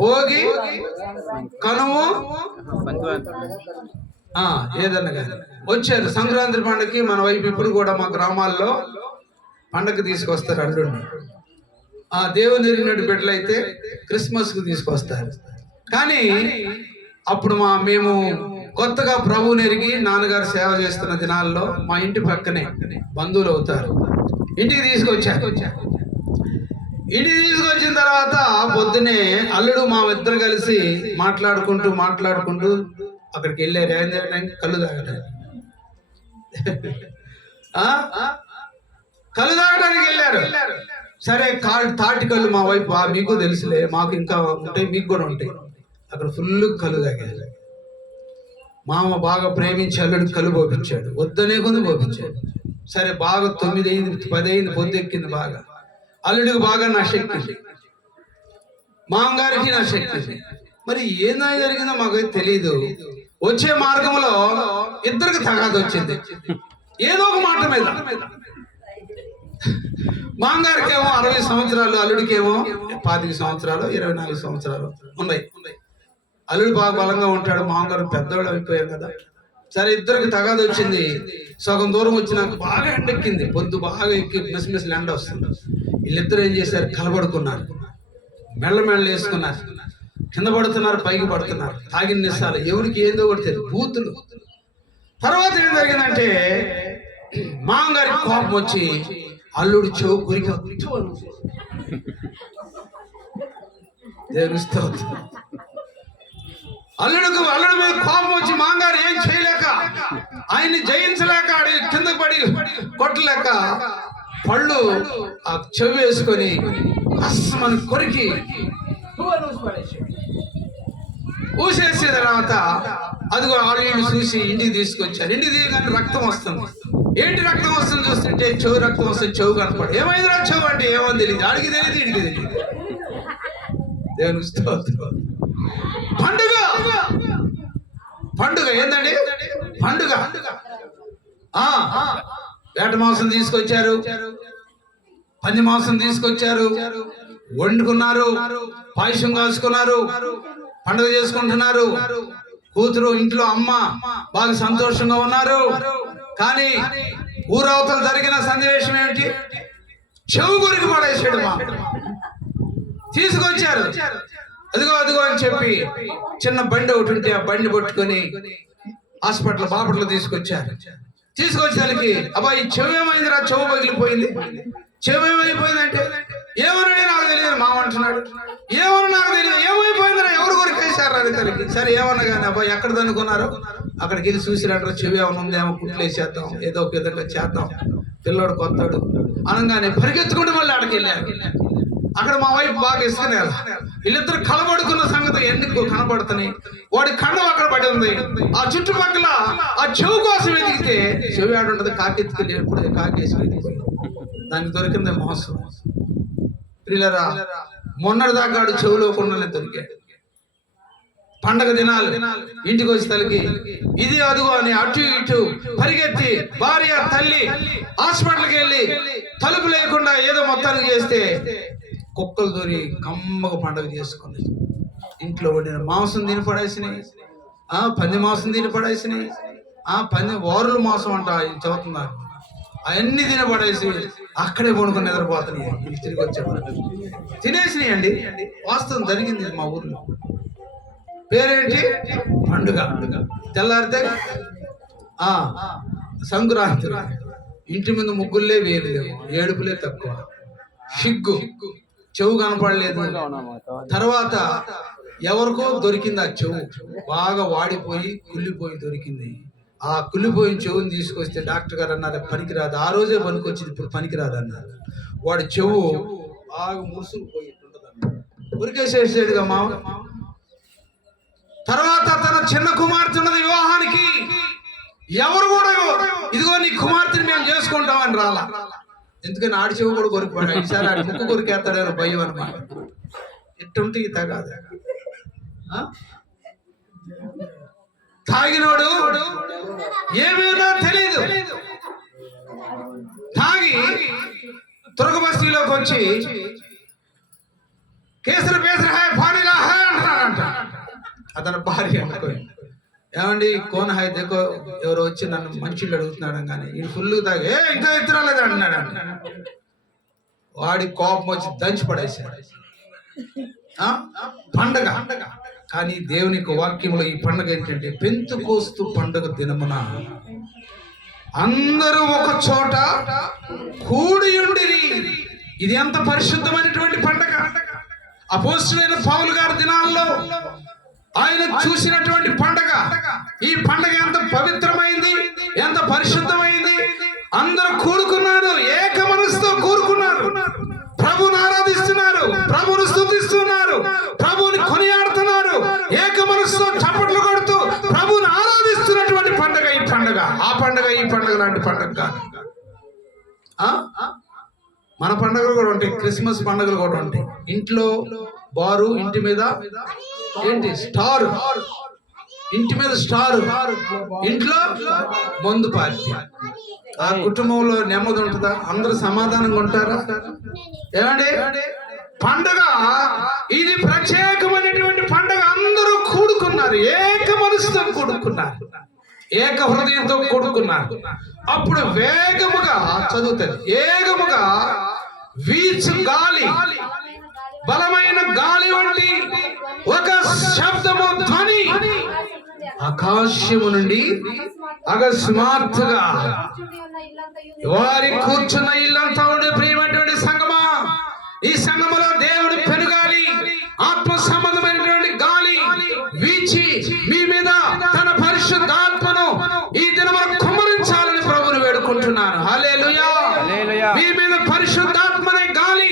భోగి, కనుమ, ఏదన్నా కానీ వచ్చారు. సంక్రాంతి పండుగకి మన వైపు ఇప్పుడు కూడా మా గ్రామాల్లో పండగకి తీసుకొస్తారు అల్లుడిని. దేవుని ఎరిగినట్టు బిడ్డలైతే క్రిస్మస్కి తీసుకొస్తారు. కానీ అప్పుడు మేము కొత్తగా ప్రభువుని ఎరిగి నాన్నగారు సేవ చేస్తున్న దినాల్లో మా ఇంటి పక్కనే బంధువులు అవుతారు. ఇంటికి తీసుకొచ్చారు. ఇంటికి తీసుకొచ్చిన తర్వాత పొద్దునే అల్లుడు మా ఇద్దరు కలిసి మాట్లాడుకుంటూ అక్కడికి వెళ్ళారు. ఏం చేయడానికి? కళ్ళు తాగడానికి. కళ్ళు తాగడానికి వెళ్ళారు. సరే, తాటి కళ్ళు మా వైపు మీకు తెలుసులే, మాకు ఇంకా ఉంటాయి, మీకు కూడా ఉంటాయి. అక్కడ ఫుల్ కళ్ళు తాగారు. మామ బాగా ప్రేమించి అల్లుడికి కళ్ళు పోపించాడు. వద్దనే కొంది పోపించాడు. సరే, బాగా 9 అయింది, 10 అయింది, పొద్దు ఎక్కింది బాగా. అల్లుడికి బాగా నా శక్తి, మామగారికి నా శక్తి. మరి ఏదో జరిగిందో మాకైతే తెలియదు. వచ్చే మార్గంలో ఇద్దరికి తగాదు వచ్చింది ఏదో ఒక మాట మీద. మామగారికి ఏమో 60 సంవత్సరాలు, అల్లుడికేమో 25 సంవత్సరాలు, 24 సంవత్సరాలు ఉన్నాయి. అల్లుడు బాగా బలంగా ఉంటాడు, మామగారు పెద్దవాళ్ళు అయిపోయారు కదా. సరే, ఇద్దరికి తగాదు వచ్చింది. సగం దూరం వచ్చినాక బాగా ఎండెక్కింది. పొద్దు బాగా ఎక్కి మెసిమెసిలు ఎండ వస్తుంది. వీళ్ళిద్దరు ఏం చేశారు? కలబడుకున్నారు, మెళ్ళ వేసుకున్నారు, కింద పడుతున్నారు, పైకి పడుతున్నారు. తాగిన నిస్సాలు ఎవరికి ఏందో కూడా తెలియదు, బూతులు. తర్వాత ఏం జరిగిందంటే మామగారికి కోపం వచ్చి అల్లుడు చెవు గురికి అల్లుడి మీద కోపం వచ్చి మామగారు ఏం చేయలేక, ఆయన్ని జయించలేక, కింద పడి కొట్టలేక పళ్ళు ఆ చెవి వేసుకొని అస్సమని కొరికి ఊసేసే తర్వాత అదిగో ఆళ్ళు చూసి ఇంటికి తీసుకొచ్చారు. ఇంటికి దిగగానే రక్తం వస్తుంది. ఏంటి రక్తం వస్తుంది చూస్తుంటే చెవు రక్తం వస్తుంది. చెవు కనపడు. ఏమైందిరా చెవు అంటే ఏమో తెలియదు. ఆడికి తెలియదు, ఇంటికి తెలియదు. దేవుని స్తోత్రం. పండుగ ఏందండి? పండుగ. వేట మాంసం తీసుకొచ్చారు, పంది మాంసం తీసుకొచ్చారు, వండుకున్నారు, పాయసం కాల్చుకున్నారు, పండుగ చేసుకుంటున్నారు. కూతురు ఇంట్లో అమ్మ బాగా సంతోషంగా ఉన్నారు. కానీ ఊరవతల జరిగిన సన్నివేశం ఏమిటి? చెవు గురికి పడేసాడు. మా తీసుకొచ్చారు. అదిగో అని చెప్పి చిన్న బండి ఒకటి ఉంటే ఆ బండి పట్టుకొని హాస్పిటల్ బాపట్లో తీసుకొచ్చారు. తీసుకొచ్చేసరికి అబ్బాయి చెవు ఏమైందిరా? చెవు పగిలిపోయింది. చెవు ఏమైపోయిందంటే ఏమన్నాడే నాకు తెలియదు. మామ అంటున్నాడు. ఏమన్నా నాకు తెలియదు. ఏమైపోయిందిరా? ఎవరు కొరికేశారు అని తనకి. సరే, ఏమన్నా కానీ అబ్బాయి ఎక్కడ దనుకున్నారు? అక్కడికి వెళ్ళి చూసిరంటారు. చెవి ఏమైనా ఉందేమో, కుట్లు వేసేద్దాం, ఏదో ఒక విధంగా చేద్దాం, పిల్లోడు కొత్తాడు అనగానే పరిగెత్తుకుంటూ మళ్ళీ అక్కడికి వెళ్ళారు. అక్కడ మా వైపు బాగా ఇసుకున్నారు. వీళ్ళిద్దరు కలబడుకున్న సంగతి ఎందుకు కనబడుతున్నాయి. వాడి కండం అక్కడ పడి ఉంది. ఆ చుట్టుపక్కల ఆ చెవు కోసం వెతికితే చెవి ఆడుంటది. కాకెత్తుకెళ్ళి ఎప్పుడు కాకేసి వెతికిపోయి దానికి దొరికింది మోసం. పిల్లరా, మొన్నటి దాకా ఆడు చెవులో కొండలే దొరికాడు. పండగ దినాలు ఇంటికి వచ్చి తలకి ఇది అదుగో అని అటు ఇటు పరిగెత్తి భార్య తల్లి హాస్పిటల్కి వెళ్ళి తలుపు లేకుండా ఏదో మొత్తానికి చేస్తే కుక్కలు దూరి కమ్మగా పండుగ చేసుకుని ఇంట్లో వండిన మాంసం తిని పడేసినాయి, పంది మాంసం తిని పడేసినాయి, పంది వారుల మాంసం అంట చదువుతున్నారు. అవన్నీ తిని పడేసి అక్కడే కొనుక్కొని నిద్రపోతున్నాయి. తిరిగి వచ్చేవాళ్ళు తినేసినాయి అండి. వాస్తవం జరిగింది మా ఊర్లో. పేరేంటి? పండుగ. తెల్లారితే సంక్రాంతి. ఇంటి మీద ముగ్గులే వేయలేము, ఏడుపులే తక్కువ, సిగ్గు, చెవు కనపడలేదు. తర్వాత ఎవరికో దొరికింది ఆ చెవు, బాగా వాడిపోయి కుళ్ళిపోయి దొరికింది. ఆ కుళ్ళిపోయిన చెవుని తీసుకొస్తే డాక్టర్ గారు అన్నారు పనికిరాదు. ఆ రోజే పనికొచ్చింది, ఇప్పుడు పనికిరాదు అన్నారు. వాడి చెవు బాగా ముసుకుపోయి ఉరికేసేసాడుగా మామ. తర్వాత తన చిన్న కుమార్తె ఉన్నది వివాహానికి. ఎవరు కూడా ఇదిగో నీ కుమార్తెని మేము చేసుకుంటామని రాలా. ఎందుకని ఆడి చెవు కూడా కొరికిపోయాడు. ఈసారి ఆడి ముక్కు కొరికేస్తాడని భయం అనమాట. ఎట్టుంటే ఈ తగాదు. తాగినోడు ఏమైనా తెలియదు. తాగి తురగ బస్తీలోకి వచ్చి కేసరి పేసరి హాయ్ పానీలా హాయ్ అంటున్నాడంట. అతను భార్య అనుకోండి. ఏమండి కోన హై దేకో ఎవరో వచ్చి నన్ను మంచిళ్ళు అడుగుతున్నాడు కానీ ఈ ఫుల్ తాగి ఇంకా ఎత్తురాలేదు అంటున్నాడు. వాడి కోపం వచ్చి దంచి పడేశాడు. పండగ కానీ దేవునికి వాక్యంలో ఈ పండగ ఏంటంటే పెంతుకోస్తు పండుగ దినమున అందరూ ఒక చోట కూడి ఉండిరి. ఇది ఎంత పరిశుద్ధమైనటువంటి పండగ! అపోస్తలుడైన పౌలు గారి దినాల్లో ఆయన చూసినటువంటి పండగ. ఈ పండగ ఎంత పవిత్రమైంది, ఎంత పరిశుద్ధమైంది. అందరూ కూడుకున్నారు, ఏక మనసుతో కూడుకున్నారు, ప్రభుని ఆరాధిస్తున్నారు, ప్రభుని స్తుతిస్తున్నారు, ప్రభుని కొనియాడుతున్నారు, ఏక మనసుతో చప్పట్లు కొడుతూ ప్రభుని ఆరాధిస్తున్నటువంటి పండగ ఈ పండగ. ఆ పండగ ఈ పండగ లాంటి పండగ కాదు. మన పండుగలు కూడా ఉంటాయి, క్రిస్మస్ పండుగలు కూడా ఉంటాయి. ఇంట్లో బారు, ఇంటి మీద ఏంటి స్టార్, ఇంటి మీద స్టార్, ఇంట్లో మందు పార్టీ. ఆ కుటుంబంలో నెమ్మది ఉంటుందా? అందరూ సమాధానంగా ఉంటారా? ఏమండి పండుగ ఇది ప్రత్యేకమైనటువంటి పండుగ. అందరూ కూడుకున్నారు, ఏక మనసుతో కూడుకున్నారు, ఏక హృదయంతో కూడుకున్నారు. అప్పుడు వేగముగా చదువుతారు, వేగముగా వీచు గాలి, బలమైన గాలి వంటి ఒక శబ్దము ధ్వని ఆకాశము నుండి అకస్మాత్తుగా వారి కూర్చున్న ఇల్లంతా ఉండి. ప్రియమైనటువంటి సంగమా, ఈ సంగములో దేవుడు పెనుగాలి, ఆత్మ సంబంధమైనటువంటి గాలి వీచి మీ మీద తన పరిశుద్ధాత్మను ఈ దినమున కుమ్మరించాలని ప్రభువుని వేడుకుంటున్నాను. హల్లెలూయా. మీ మీద పరిశుద్ధాత్మనే గాలి,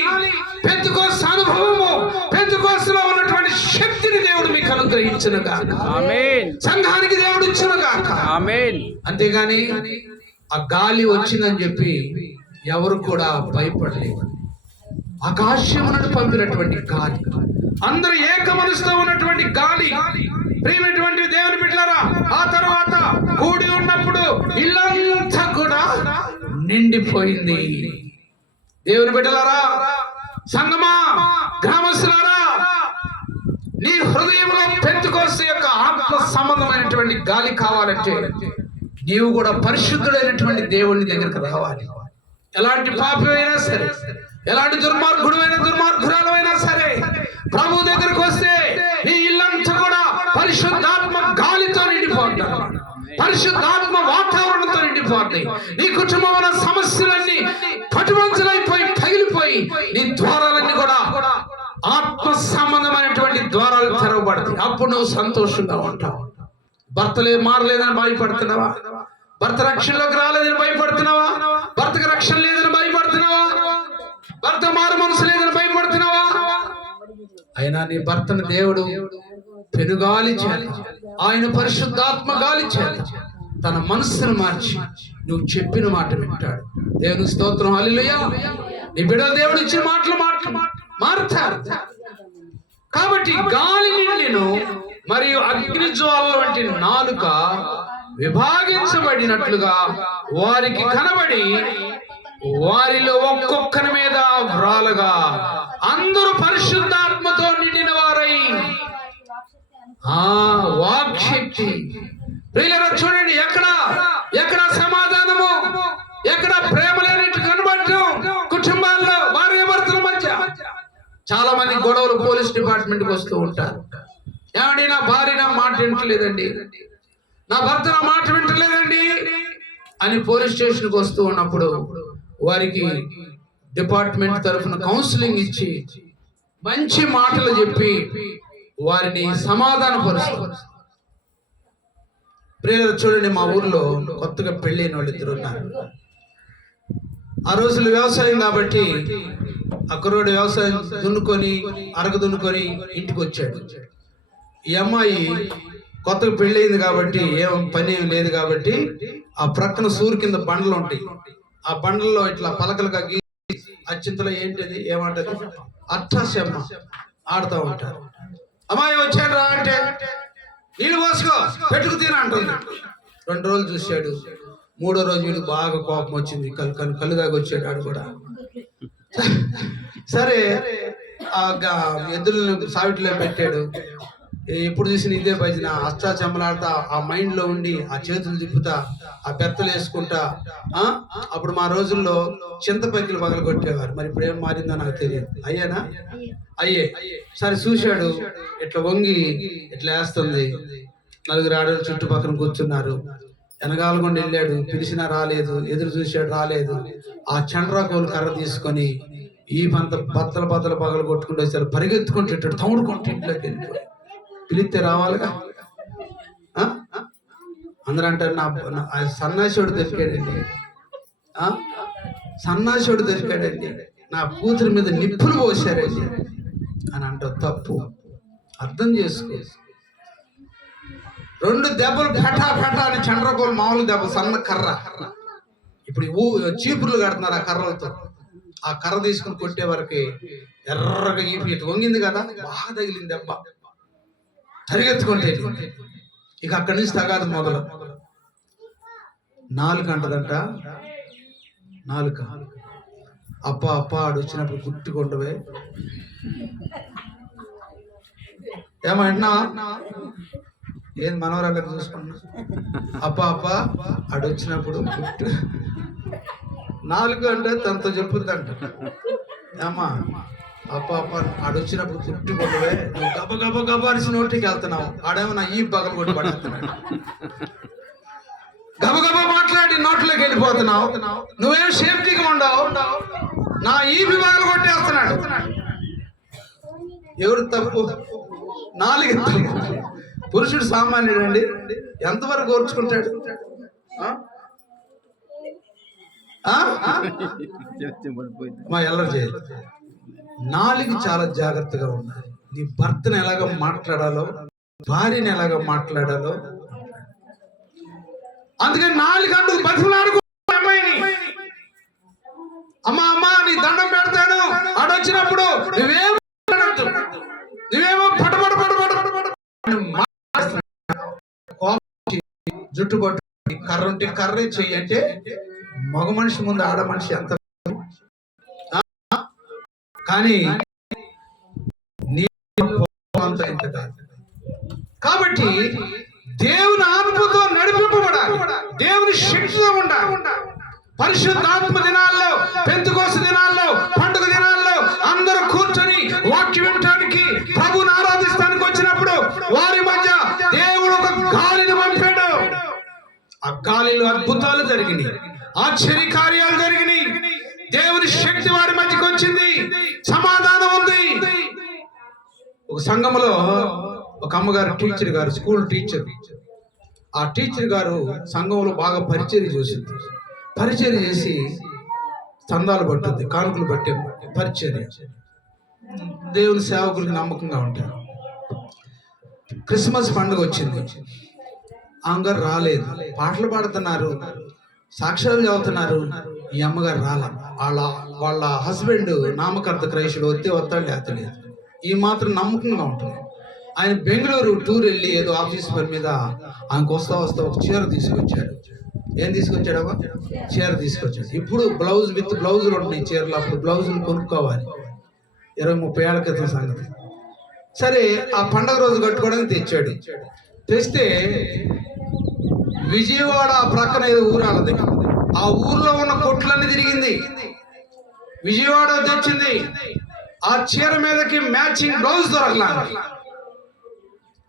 పెంతెకోస్తు అనుభవము, పెంతెకోస్తులో ఉన్నటువంటి శక్తిని దేవుడు మీకు అనుగ్రహించును గాక. ఆమేన్. సంఘానికి దేవుడు ఇచ్చును గాక. ఆమేన్. అంతేగాని ఆ గాలి వచ్చిందని చెప్పి ఎవరు కూడా భయపడలేదు. ఆకాశం నుండి పంపినటువంటి గాలి, అందరూ ఏక మనసుతో ఉన్నటువంటి గాలి. ప్రియమైనటువంటి దేవుని బిడ్డలారా, ఆ తర్వాత కూడి ఉన్నప్పుడు ఇల్లంతా కూడా నిండిపోయింది. దేవుని బిడ్డలారా, సంగమా, గ్రామస్తులారా, నీ హృదయంలో పెంతెకోస్తు యొక్క ఆత్మ సంబంధమైనటువంటి గాలి కావాలంటే నీవు కూడా పరిశుద్ధుడైనటువంటి దేవుని దగ్గరికి రావాలి. ఎలాంటి పాపమైనా సరే, ఎలాంటి దుర్మార్గురాలైనా సరే, ప్రభు దగ్గరకు వస్తే నీ ఇల్లంతా కూడా పరిశుద్ధాత్మ గాలితో నిండిపోతాయి, పరిశుద్ధాత్మ వాతావరణంతో నిండిపోతాయి. నీ కుటుంబంలో సమస్యలన్నీ పటువంచలైపోయి పగిలిపోయి నీ ద్వారాలన్నీ కూడా ఆత్మ సంబంధమైనటువంటి ద్వారాలు తెరవబడతాయి. అప్పుడు నువ్వు సంతోషంగా ఉంటావు. భర్తలే మారలేదని భయపడుతున్నావా? భర్త రక్షణలోకి రాలేదని భయపడుతున్నావా? భర్తకు రక్షణ లేదని భయపడుతున్నావా? భర్త మారు మనసు లేదని భయపడుతున్నావా? అయినా నీ భర్తను దేవుడు పెనుగాలి చేయాలి, ఆయన పరిశుద్ధాత్మ గాలి చేయాలి. తన మనస్సును మార్చి నువ్వు చెప్పిన మాట వింటాడు. దేవుని స్తోత్రం. హల్లెలూయా. నీ బిడ్డలు దేవుడు ఇచ్చిన మాటలు మారుతారు. కాబట్టి గాలి నిండెను, మరియు అగ్ని జ్వాలల వంటి నాలుక విభాగించబడినట్లుగా వారికి కనబడి వారిలో ఒక్కొక్కరి మీద వ్రాలగా అందరూ పరిశుద్ధాత్మతో నిండిన వారై వాక్శక్తి. ప్రియులారా, చూడండి, ఎక్కడ సమాధానము, ఎక్కడ ప్రేమ లేనట్టు కనబడటం. కుటుంబాల్లో భార్య భర్తల మధ్య చాలా మంది గొడవలు పోలీస్ డిపార్ట్మెంట్కి వస్తూ ఉంటారు. ఏమండి, నా భార్య నా మాట వింటలేదండి, నా భర్త నా మాట వింటలేదండి అని పోలీస్ స్టేషన్కి వస్తూ ఉన్నప్పుడు వారికి డిపార్ట్మెంట్ తరఫున కౌన్సిలింగ్ ఇచ్చి మంచి మాటలు చెప్పి వారిని సమాధానపరుస్తారు. ప్రియులారా, చూడండి, మా ఊర్లో కొత్తగా పెళ్ళైన వాళ్ళు ఇద్దరు ఉన్నారు. ఆ రోజులు వ్యవసాయం కాబట్టి అక్కడోడు వ్యవసాయం దున్నుకొని దున్నుకొని ఇంటికి వచ్చాడు. ఈ అమ్మాయి కొత్తగా పెళ్ళయింది కాబట్టి ఏం పని ఏం లేదు కాబట్టి ఆ ప్రక్కన సూరు కింద బండలు ఉంటాయి. ఆ బండల్లో ఇట్లా పలకలుగా గీసి అచ్చింతలో ఏంటిది ఏమంటది అట్టాసమ్మ ఆడుతూ ఉంటారు. అమ్మాయి వచ్చాడు రా అంటే నీళ్ళు పోసుకో పెట్టుకు తిన అంటుంది. 2 రోజులు చూశాడు. 3వ రోజు వీడు బాగా కోపం వచ్చింది, కళ్ళు దాకా వచ్చాడు ఆడు కూడా. సరే ఆ ఎద్దులను సావిటిలో పెట్టాడు. ఎప్పుడు చూసిన ఇదే భజన, అష్టా చెమ్మలాడుతా ఆ మైండ్ లో ఉండి ఆ చేతులు తిప్పుతా ఆ బెత్తలు వేసుకుంటా. అప్పుడు మా రోజుల్లో చింతపంకిలు పగలు కొట్టేవారు. మరి ఇప్పుడు ఏం మారిందో నాకు తెలియదు. అయ్యేనా? అయ్యే. సరే చూశాడు, ఇట్లా వంగి ఇట్లా వేస్తుంది. నలుగురు ఆడలు చుట్టుపక్కల కూర్చున్నారు. వెనకాలకుండా వెళ్ళాడు, పిలిచినా రాలేదు. ఎదురు చూశాడు, రాలేదు. ఆ చండ్రాకోలు కర్ర తీసుకొని ఈ బత్తల పగలు కొట్టుకుంటూ వచ్చారు. పరిగెత్తుకుంటూ ఇట్టాడు, తమ్ముడుకుంటూ ఇంట్లోకి వెళ్ళిపోయి. పిలిస్తే రావాలిగా. అందరూ అంటారు సన్నాసుడు దొరికాడండి, సన్నాసుడు దొరికాడండి, నా కూతురి మీద నిప్పులు పోసారండి అని అంటారు. తప్పు. అర్థం చేసుకో. 2 దెబ్బలు ఫెటా అని చండ్రకోలు మామూలు దెబ్బ, సన్న కర్ర. ఇప్పుడు చీపుర్లు కడుతున్నారు ఆ కర్రలతో. ఆ కర్ర తీసుకుని కొట్టే వరకు ఎర్రగా ఇటు వంగింది కదా, బాగా తగిలింది దెబ్బ. పరిగెత్తుకుంటే ఇక అక్కడి నుంచి తగాదు మొదలు. 4 అంటదంట. 4 అప్ప ఆడు వచ్చినప్పుడు గుట్టుకుండవే ఏమంటున్నా, ఏం మనవరాళ్ళకి చూసుకున్నా. అప్ప ఆడు వచ్చినప్పుడు గుట్టు 4 అంటే తనతో చెప్పుద్దంట. ఏమా అప్ప ఆడొచ్చినప్పుడు గుట్టుకుండవే, నువ్వు గబ అరిసి నోటికి వెళ్తున్నావు. ఆడేమో నా ఈ పగలు కొట్టి పడుతున్నాడు. గబ మాట్లాడి నోట్లోకి వెళ్ళిపోతున్నావు. నువ్వేం సేఫ్టీగా ఉండవు, నా ఈ పగలు కొట్టేస్తున్నాడు. ఎవరు తప్పు? 4 పురుషుడు సామాన్యుడు అండి. ఎంతవరకు ఓర్చుకుంటాడు? మా ఎల్లరు చేయాలి. 4 చాలా జాగ్రత్తగా ఉండాలి. నీ భర్తను ఎలాగ మాట్లాడాలో, భార్యను ఎలాగ మాట్లాడాలో. అందుకని 4 గంటలు బతుకులాడుకో అమ్మాయిని. అమ్మా నీ దండం పెడతాను ఆడొచ్చినప్పుడు నువ్వేమో పటపట జుట్టు పట్టు, కర్ర ఉంటే కర్రే చెయ్యి అంటే మగ మనిషి ముందు ఆడ మనిషి ఎంత. కానీ కాబట్టి దేవుని ఆత్మతో నడిపింపబడాలి, దేవుని శక్తితో ఉండాలి. పరిశుద్ధాత్మ దినాల్లో, పెంతెకోస్తు దినాల్లో, పండుగ దినాల్లో అందరూ కూర్చొని వాక్యం వినడానికి, ప్రభువుని ఆరాధిస్తానికి వచ్చినప్పుడు వారి మధ్య దేవుడు ఒక గాలిని పంపాడు. ఆ గాలిలో అద్భుతాలు జరిగినాయి, ఆశ్చర్య కార్యాలు జరిగినాయి. దేవుని శక్తి వారి మధ్యకి వచ్చింది, సమాధానం ఉంది. ఒక సంఘంలో ఒక అమ్మగారు టీచర్ గారు, స్కూల్ టీచర్. ఆ టీచర్ గారు సంఘంలో బాగా పరిచర్య చేసింది. పరిచర్య చేసి చందాలు పట్టుద్ది, కానుకలు పట్టే పరిచర్య. దేవుని సేవకులకి నమ్మకంగా ఉంటారు. క్రిస్మస్ పండుగ వచ్చింది, అమ్మగారు రాలేదు. పాటలు పాడుతున్నారు, సాక్ష్యాలు చదువుతున్నారు. ఈ అమ్మగారు రాల. వాళ్ళ హస్బెండ్ నామకర్త క్రైస్తుడు, వస్తాడు లేతలేదు. ఈ మాత్రం నమ్మకంగా ఉంటుంది. ఆయన బెంగళూరు టూర్ వెళ్ళి ఏదో ఆఫీస్ పని మీద ఆయనకు వస్తా ఒక చీర తీసుకొచ్చాడు. ఏం తీసుకొచ్చాడమ్మా? చీర తీసుకొచ్చాడు. ఇప్పుడు విత్ బ్లౌజులు ఉంటున్నాయి చీరలు. అప్పుడు బ్లౌజులు కొనుక్కోవాలి. 20-30 ఏళ్ల క్రితం సంగతి. సరే ఆ పండగ రోజు కట్టుకోవడానికి తెచ్చాడు. తెస్తే విజయవాడ ప్రక్కన ఏదో ఊరాలది, ఆ ఊర్లో ఉన్న కొట్లన్నీ తిరిగింది. విజయవాడ తెచ్చింది. ఆ చీర మీదకి మ్యాచింగ్ బ్లౌజ్ దొరకలా.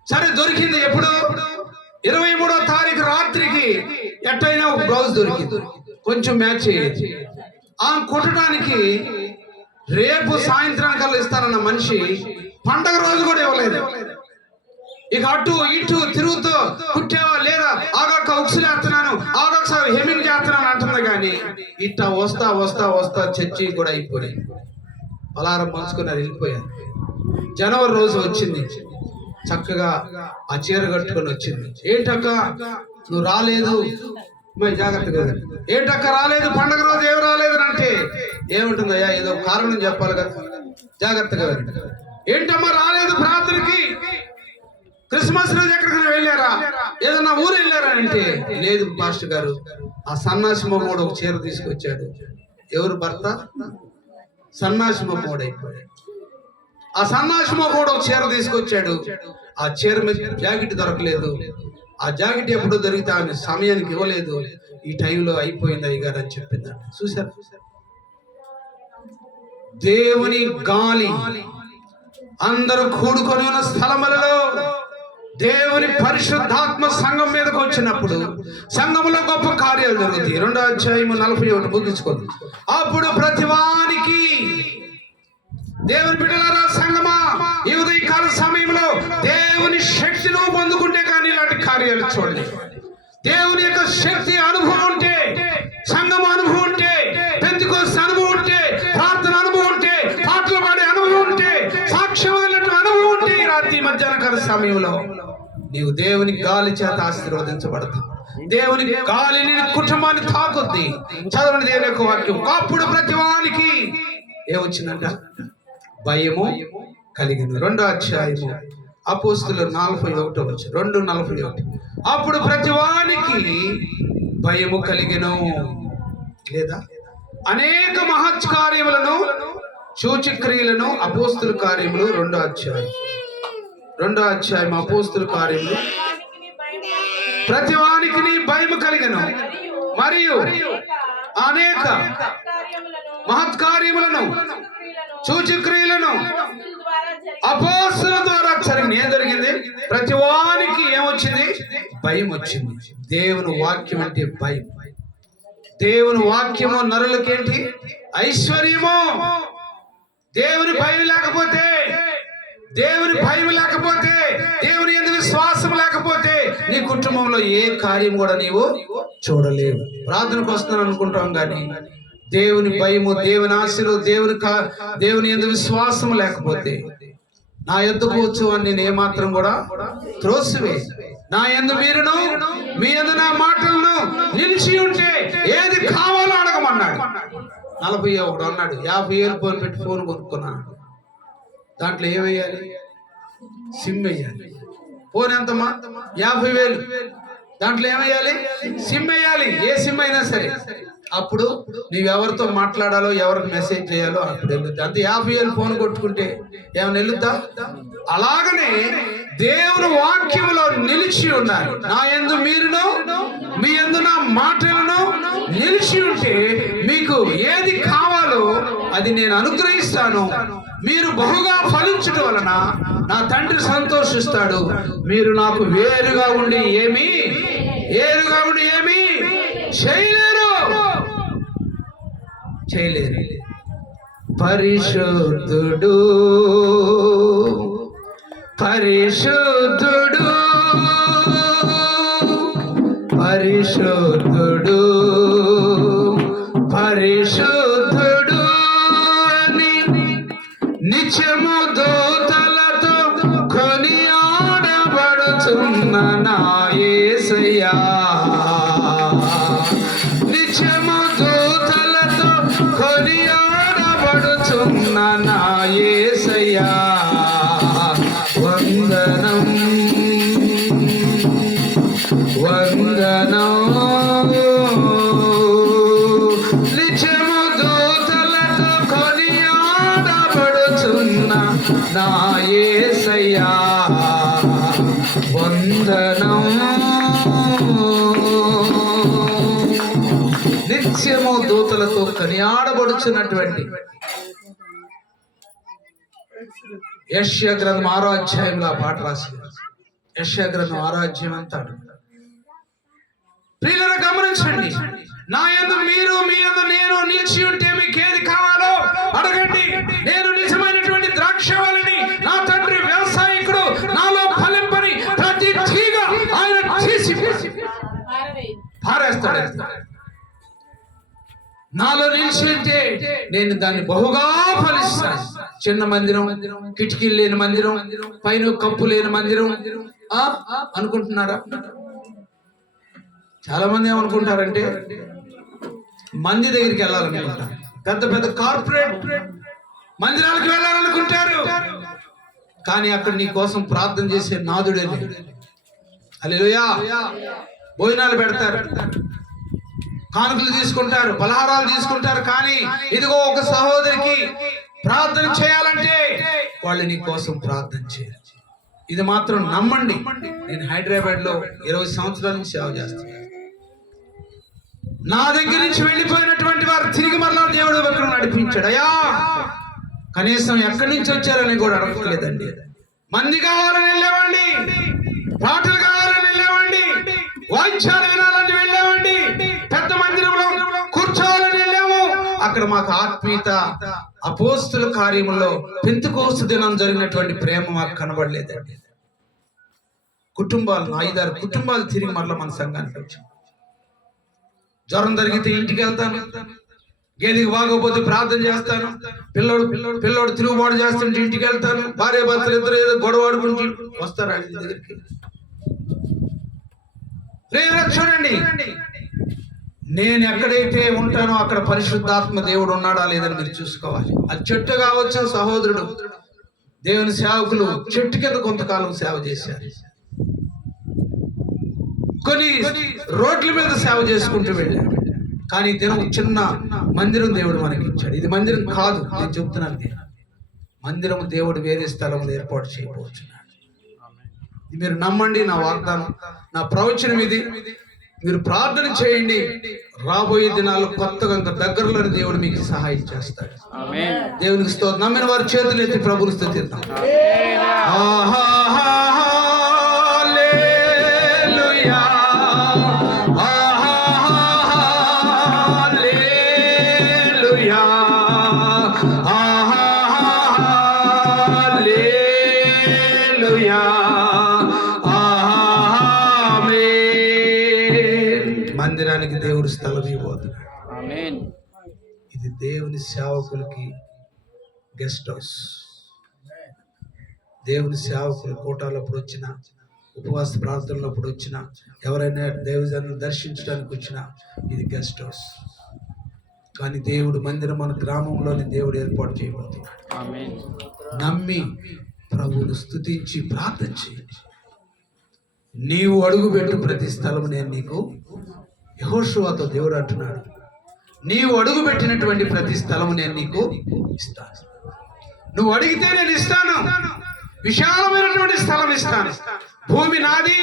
సరే దొరికింది. ఎప్పుడు? 23వ తారీఖు రాత్రికి ఎట్టయినా ఒక బ్లౌజ్ దొరికింది, కొంచెం మ్యాచ్ అయ్యేది. ఆ కుట్టడానికి రేపు సాయంత్రానికల్లా ఇస్తానన్న మనిషి పండగ రోజు కూడా ఇవ్వలేదు. ఇక అటు ఇటు తిరుగుతూ కుట్టావా లేదా, ఆగొక్క ఉక్సులేస్తున్నాను, ఆగొక్క హెమింగ్ చేస్తున్నాను అంటుంది. కానీ ఇట్లా వస్తా చర్చి కూడా అయిపోయింది. పలారం పంచుకున్నారు, వెళ్ళిపోయారు. జనవరి రోజు వచ్చింది, చక్కగా ఆ చీర కట్టుకొని వచ్చింది. ఏంటక్క నువ్వు రాలేదు? జాగ్రత్తగా, ఏంటక్క రాలేదు పండగ రోజు, ఏమి రాలేదు అంటే ఏముంటుందయ్యా, ఏదో కారణం చెప్పాలి కదా, జాగ్రత్తగా. ఏంటమ్మా రాలేదు ప్రార్థనకి? క్రిస్మస్ రోజు ఎక్కడికైనా వెళ్ళారా, ఏదన్నా ఊరు వెళ్ళారా అంటే లేదు పాస్టర్ గారు, ఆ సన్నాసి మొమ్మోడు ఒక చీర తీసుకొచ్చాడు. ఎవరు భర్త? సన్నాసి మొమ్మోడు అయిపోయాడు. ఆ సన్నాసి మొగోడు ఒక చీర తీసుకొచ్చాడు. ఆ చీర మీద జాకెట్ దొరకలేదు. ఆ జాకెట్ ఎప్పుడో దొరికితే ఆమె సమయానికి ఇవ్వలేదు. ఈ టైంలో అయిపోయింది అయ్యగారు అని చెప్పిందంట. చూశారు, దేవుని గాలి అందరూ కూడుకొని ఉన్న స్థలములలో దేవుని పరిశుద్ధాత్మ సంఘం మీదకి వచ్చినప్పుడు సంఘములో గొప్ప కార్యాలు జరుగుతాయి. 2వ అధ్యాయము 41 ముగించుకోండి. అప్పుడు ప్రతివానికి, దేవుని బిడ్డలారా సంగమా, ఈ ఉదయకాల సమయంలో దేవుని శక్తిని పొందుకుంటే కానీ ఇలాంటి కార్యాలు చూడండి. దేవుని యొక్క శక్తి అనుభవం ఉంటే, సంఘం అనుభవం ఉంటే, పెంతెకోస్తు అనుభవం ఉంటే, ప్రార్థన అనుభవం ఉంటే, పాటలు పాడే అనుభవం ఉంటే, సాక్ష్యం అనుభవం ఉంటే, రాత్రి మధ్యాహ్నకాల సమయంలో నీవు దేవుని గాలి చేత ఆశీర్వదించబడతావు. దేవుని గాలి నీ కుటుంబాన్ని తాకుద్ది. చదవండి దేవుని యొక్క వాక్యం. అప్పుడు ప్రతివానికి ఏమొచ్చిందంట? భయము కలిగిన. 2వ అధ్యాయము అపోస్తులు 41 వచ్చి 2:41. అప్పుడు ప్రతివానికి భయము కలిగెను. లేదా అనేక మహత్కార్యములను సూచక్రియలను అపోస్తుల కార్యములు 2వ అధ్యాయం అపోస్తుల కార్యములు ప్రతివానికి భయము కలిగెను మరియు అనేక మహత్కార్యములను సూచక్రియలను అపోస్తుల ద్వారా జరిగింది. ఏం జరిగింది? ప్రతివానికి ఏమొచ్చింది? భయం వచ్చింది. దేవుని వాక్యం అంటే భయం. దేవుని వాక్యము నరులకేంటి? ఐశ్వర్యము. దేవుని భయం లేకపోతే, దేవుని భయం లేకపోతే, దేవుని యందు విశ్వాసం లేకపోతే నీ కుటుంబంలో ఏ కార్యం కూడా నీవు చూడలేవు. ప్రార్థనకు వస్తున్నాను అనుకుంటాం కానీ దేవుని భయము, దేవుని ఆశలు, దేవుని యందు విశ్వాసం లేకపోతే నా యొద్దకు వచ్చు అని నేను ఏమాత్రం కూడా త్రోసివే. నా యందు మీరును, మీ యందు నా మాటలను నిలిచి ఉంటే ఏది కావాలో అడగమన్నాడు. 41 అన్నాడు. 50,000 ఫోన్ పెట్టి ఫోన్ కొనుక్కున్నాను. దాంట్లో ఏమేయాలి? సిమ్ వేయాలి. ఫోన్ ఎంతమ్మా? 50,000. దాంట్లో ఏమేయాలి? సిమ్ వేయాలి. ఏ సిమ్ అయినా సరే. అప్పుడు నీవెవరితో మాట్లాడాలో, ఎవరికి మెసేజ్ చేయాలో అప్పుడు వెళ్తా. అంతే. 50,000 ఫోన్ కొట్టుకుంటే ఏమైనా వెళ్తా? అలాగనే దేవుని వాక్యములో నిలిచి ఉన్నారు. నా యందు మీరును, మీ యందు నా మాటలను నిలిచి ఉంటే మీకు ఏది కావాలో అది నేను అనుగ్రహిస్తాను. మీరు బహుగా ఫలించడం వలన నా తండ్రి సంతోషిస్తాడు. మీరు నాకు వేరుగా ఉండి ఏమీ చేయలేరు. పరిశుద్ధుడు పరిశుద్ధుడు పరిశుద్ధుడు పరిశుద్ధుడు అని నిత్యము దూతలతో కొనియాడబడుతున్న నా యేసయ్యా. నిత్యము దూతలతో కొనియాడబడుతున్న నా యేసయ్యా. వందనం వందనం. నిత్యము దూతలతో కొనియాడబడుతున్న నా యేసయ్యా. వందనం. నిత్యము దూతలతో కొనియాడబడుచున్నటువంటి యెషయా గ్రంథం 6వ అధ్యాయంలో ఆ పాట రాసి, యెషయా గ్రంథం 6వ అధ్యాయం అంటాడు. ప్రియులారా గమనించండి. నా యందు మీరు, మీ యందు నేను నిలిచి ఉంటే మీకు ఏది కావాలో అడగండి. నేను నిజమైనటువంటి ద్రాక్షవల్లిని, నా తండ్రి వ్యవసాయకుడు. నాలో ఫలింపని ప్రతి తీగ ఆయన తీసి పారేస్తాడు. నాలో నిలిచి ఉంటే నేను దాన్ని బహుగా ఫలిస్తాను. చిన్న మందిరం, కిటికీలు లేని మందిరం, పైన కప్పు లేని మందిరం అనుకుంటున్నారా? చాలా మంది ఏమనుకుంటారంటే మంది దగ్గరికి వెళ్ళాలనుకుంటారు. పెద్ద పెద్ద కార్పొరేట్ మందిరాలకు వెళ్ళాలనుకుంటారు. కానీ అక్కడ నీ కోసం ప్రార్థన చేసే నాదుడే లేడు. హల్లెలూయా. భోజనాలు పెడతారు, కానుకలు తీసుకుంటారు, పలహారాలు తీసుకుంటారు. కానీ ఇదిగో ఒక సహోదరికి ప్రార్థన చేయాలంటే వాళ్ళు నీ కోసం ప్రార్థన చేయాలి. ఇది మాత్రం నమ్మండి. నేను హైదరాబాద్ లో 20 సంవత్సరాల నుంచి సేవ చేస్తున్నాను. నా దగ్గర నుంచి వెళ్ళిపోయినటువంటి వారు తిరిగి మరలా దేవుడు దగ్గర నడిపించాడు. అయ్యా కనీసం ఎక్కడి నుంచి వచ్చారని కూడా అడగలేదండి. మంది కావాలని వెళ్ళేవండి, పాటలు కావాలని వెళ్ళేవండి, వాయిద్యాలు వినాలని వెళ్ళేవండి, పెద్ద మందిరంలో కూర్చోవాలని వెళ్ళాము. అక్కడ మాకు ఆత్మీయత, అపోస్తుల కార్యములో పెంతెకోస్తు దినం జరిగినటువంటి ప్రేమ మాకు కనబడలేదండి. కుటుంబాలు 5-6 కుటుంబాలు తిరిగి మరలా మన సంఘానికి వచ్చాం. జ్వరం జరిగితే ఇంటికి వెళ్తాను, గేదికి బాగోపోతే ప్రార్థన చేస్తాను, పిల్లోడు తిరుగుబాటు చేస్తుంటే ఇంటికి వెళ్తాను, భార్య భర్తలు ఇద్దరు ఏదో గొడవ ఆడుకుంటూ వస్తారు ఇంటి దగ్గరికి. చూడండి, నేను ఎక్కడైతే ఉంటానో అక్కడ పరిశుద్ధాత్మ దేవుడు ఉన్నాడా లేదని మీరు చూసుకోవాలి. అది చెట్టు కావచ్చు, సహోదరుడు దేవుని సేవకులు చెట్టు కింద కొంతకాలం సేవ చేశారు, కొన్ని రోడ్ల మీద సేవ చేసుకుంటూ వెళ్ళాడు. కానీ దినం చిన్న మందిరం దేవుడు మనకి ఇచ్చాడు. ఇది మందిరం కాదు, నేను చెప్తున్నాను. మందిరం దేవుడు వేరే స్థలంలో ఏర్పాటు చేయబోతున్నాడు. ఇది మీరు నమ్మండి. నా వాగ్దానం, నా ప్రవచనం ఇది. మీరు ప్రార్థన చేయండి. రాబోయే దినాల్లో కొత్తగా ఇంకా దగ్గరలోని దేవుడు మీకు సహాయం చేస్తాడు. దేవునికి స్తోత్రం. నమ్మిన వారి చేతులు ఎత్తి ప్రభువుని స్తుతిద్దాం. మందిరానికి దేవుడు స్థలం ఇవ్వబోతున్నాడు. ఇది దేవుని సేవకులకి గెస్ట్ హౌస్. దేవుని సేవకులు కూటాలప్పుడు వచ్చిన, ఉపవాస ప్రార్థనలప్పుడు వచ్చిన, ఎవరైనా దేవజనులు దర్శించడానికి వచ్చిన, ఇది గెస్ట్ హౌస్. కానీ దేవుడు మందిరం మన గ్రామంలోని దేవుడు ఏర్పాటు చేయబోతున్నాడు. నమ్మి ప్రభువును స్తుతించి ప్రార్థన చేయండి. నీవు అడుగుపెట్టు ప్రతి స్థలం నేను నీకు, యెహోషువతో దేవుడు అంటున్నాడు, నీవు అడుగు పెట్టినటువంటి ప్రతి స్థలము నేను నీకు ఇస్తాను. నువ్వు అడిగితే నేను ఇస్తాను. విశాలమైనటువంటి స్థలం ఇస్తాను. భూమి నాది,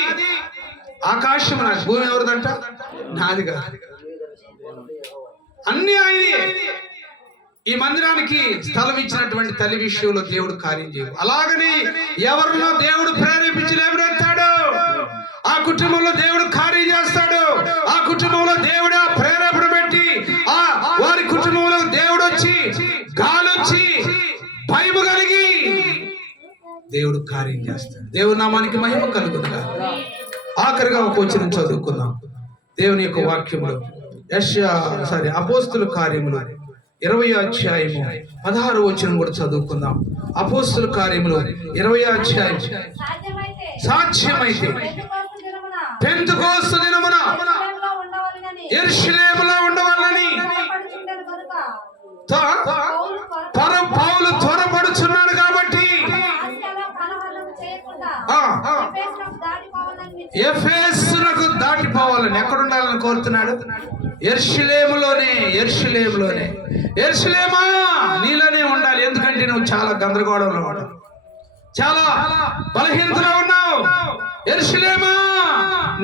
ఆకాశం నాది. భూమి ఎవరిదంట? నాది కాదు, అన్ని ఆయనే. ఈ మందిరానికి స్థలం ఇచ్చినటువంటి తల్లి విషయంలో దేవుడు కార్యం చేయడు. అలాగని ఎవరినో దేవుడు ప్రేరేపించి లేవనెత్తాడు, ఆ కుటుంబంలో దేవుడు కార్యం చేస్తాడు. ఆ కుటుంబంలో దేవుడు ఆ ప్రేరేపణ పెట్టి ఆ వారి కుటుంబంలో దేవుడు వచ్చి గాలొచ్చి భయము కలిగి దేవుడు కార్యం చేస్తాడు. దేవుడి నామానికి మహిమ కలుగునుగా. ఆఖరిగా ఒక వచనం చదువుకుందాం దేవుని యొక్క వాక్యంలో. అపోస్తుల కార్యములు 20వ అధ్యాయము 16వ వచనం కూడా చదువుకుందాం. అపోస్తుల కార్యములు 20వ అధ్యాయం. సాధ్యమైతే పెంతెకోస్తు దినమున యెరూషలేములో ఉండవాలని పౌలు త్వరపడుచున్నాడు కాబట్టి ఎఫెసునకు దాటిపోవాలని. ఎక్కడ ఉండాలని కోరుతున్నాడు? యెరూషలేములోనే. యెరూషలేమా నీలోనే ఉండాలి. ఎందుకంటే నువ్వు చాలా గందరగోళంలో ఉన్నావు, చాలా బలహీనతలో ఉన్నావు. యెరూషలేమా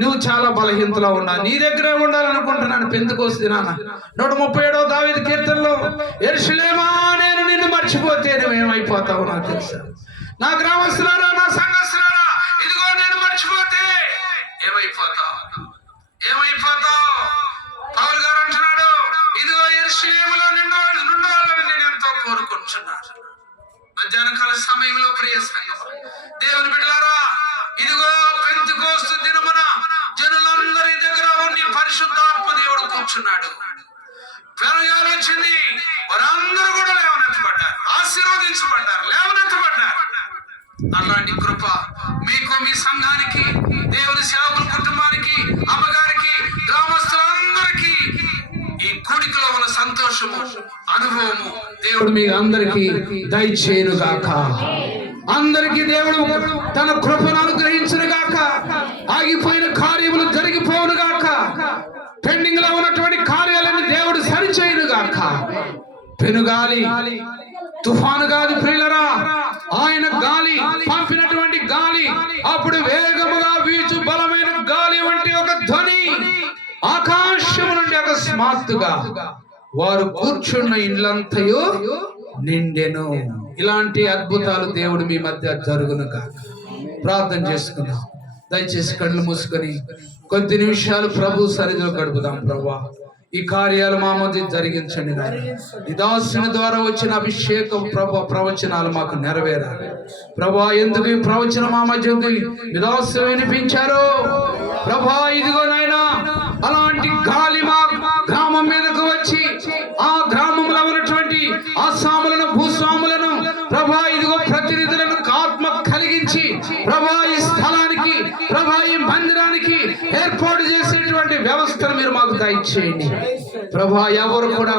నువ్వు చాలా బలహీనతలో ఉన్నావు. నీ దగ్గరే ఉండాలనుకుంటున్నాను. పెంతెకోస్తు దినాన 137వ దావీదు కీర్తనలో, యెరూషలేమా నేను నిన్ను మర్చిపోతే నువ్వేమైపోతావు నాకు తెలుసా. నా గ్రామస్తులారా, నా సంఘస్థులారా, ఇదిగో నేను మర్చిపోతే ఏమైపోతావు? పౌలు గారు అంటున్నాడు, ఇదిగో యెరూషలేములో నుండాలని నేను ఎంతో కోరుకుంటున్నాను. మధ్యాహ్న కాల సమయంలో ప్రియ సంఘం, దేవుని బిడ్డలారా, ఇదిగో పెంతెకోస్తు దినమున జనులందరి దగ్గర ఉండి పరిశుద్ధాత్మ దేవుడు కూర్చున్నాడు. పెరగాలు వచ్చింది, వారందరూ కూడా లేవనెత్తబడ్డారు, ఆశీర్వదించబడ్డారు, లేవనెత్తబడ్డారు. అలాంటి కృప మీకు, మీ సంఘానికి, దేవుని సేవకుల కుటుంబానికి, అమ్మగారికి, గ్రామస్తులందరికీ ఈ కూడికలో ఉన్న సంతోషము, అనుభవము దేవుడు మీ అందరికీ దయచేయును గాక. అందరికీ దేవుడు తన కృపను అనుగ్రహించును గాక. ఆగిపోయిన కార్యములు జరిగిపోవును గాక. పెండింగ్ లో ఉన్నటువంటి కార్యాలను దేవుడు సరిచేయును గాక. పెనుగాలి తుఫాను కాదు ప్రియులరా, ఆయన గాలి పంపినటువంటి గాలి, అప్పుడు వేగముగా వీచు బలమైన గాలి వంటి ఒక ధ్వని ఆకాశము నుండి అకస్మాత్తుగా వారు కూర్చున్న ఇల్లంతయు నిండెను. ఇలాంటి అద్భుతాలు దేవుడు మీ మధ్య జరుగును కాక. ప్రార్థన చేసుకుందాం. దయచేసి కళ్ళు మూసుకొని కొద్ది నిమిషాలు ప్రభు సన్నిధిలో గడుపుదాం. ప్రభా, ఈ కార్యాలు మా మధ్య జరిగించండి నాయన. ఈ దాసుని ద్వారా వచ్చిన అభిషేకం ప్రభా, ప్రవచనాలు మాకు నెరవేరాలి ప్రభా. ఎందుకు ఈ ప్రవచనం మా మధ్యకి నిదాసు వినిపించారు ప్రభా? ఇదిగో నాయనా, అలాంటి గాలి మా గ్రామం మీదకు వచ్చి ఆ గ్రామంలో ఉన్నటువంటి ఆ సాములను భూస్వాములను ప్రభా, ఇదిగో ప్రతినిధులను ఆత్మ కలిగించి ప్రభా, ఈ స్థలానికి ప్రభా, ఈ మందిరానికి ఏర్పాటు చేసేటువంటి వ్యవస్థను మీరు మాకు దయచేయండి ప్రభా. ఎవరు కూడా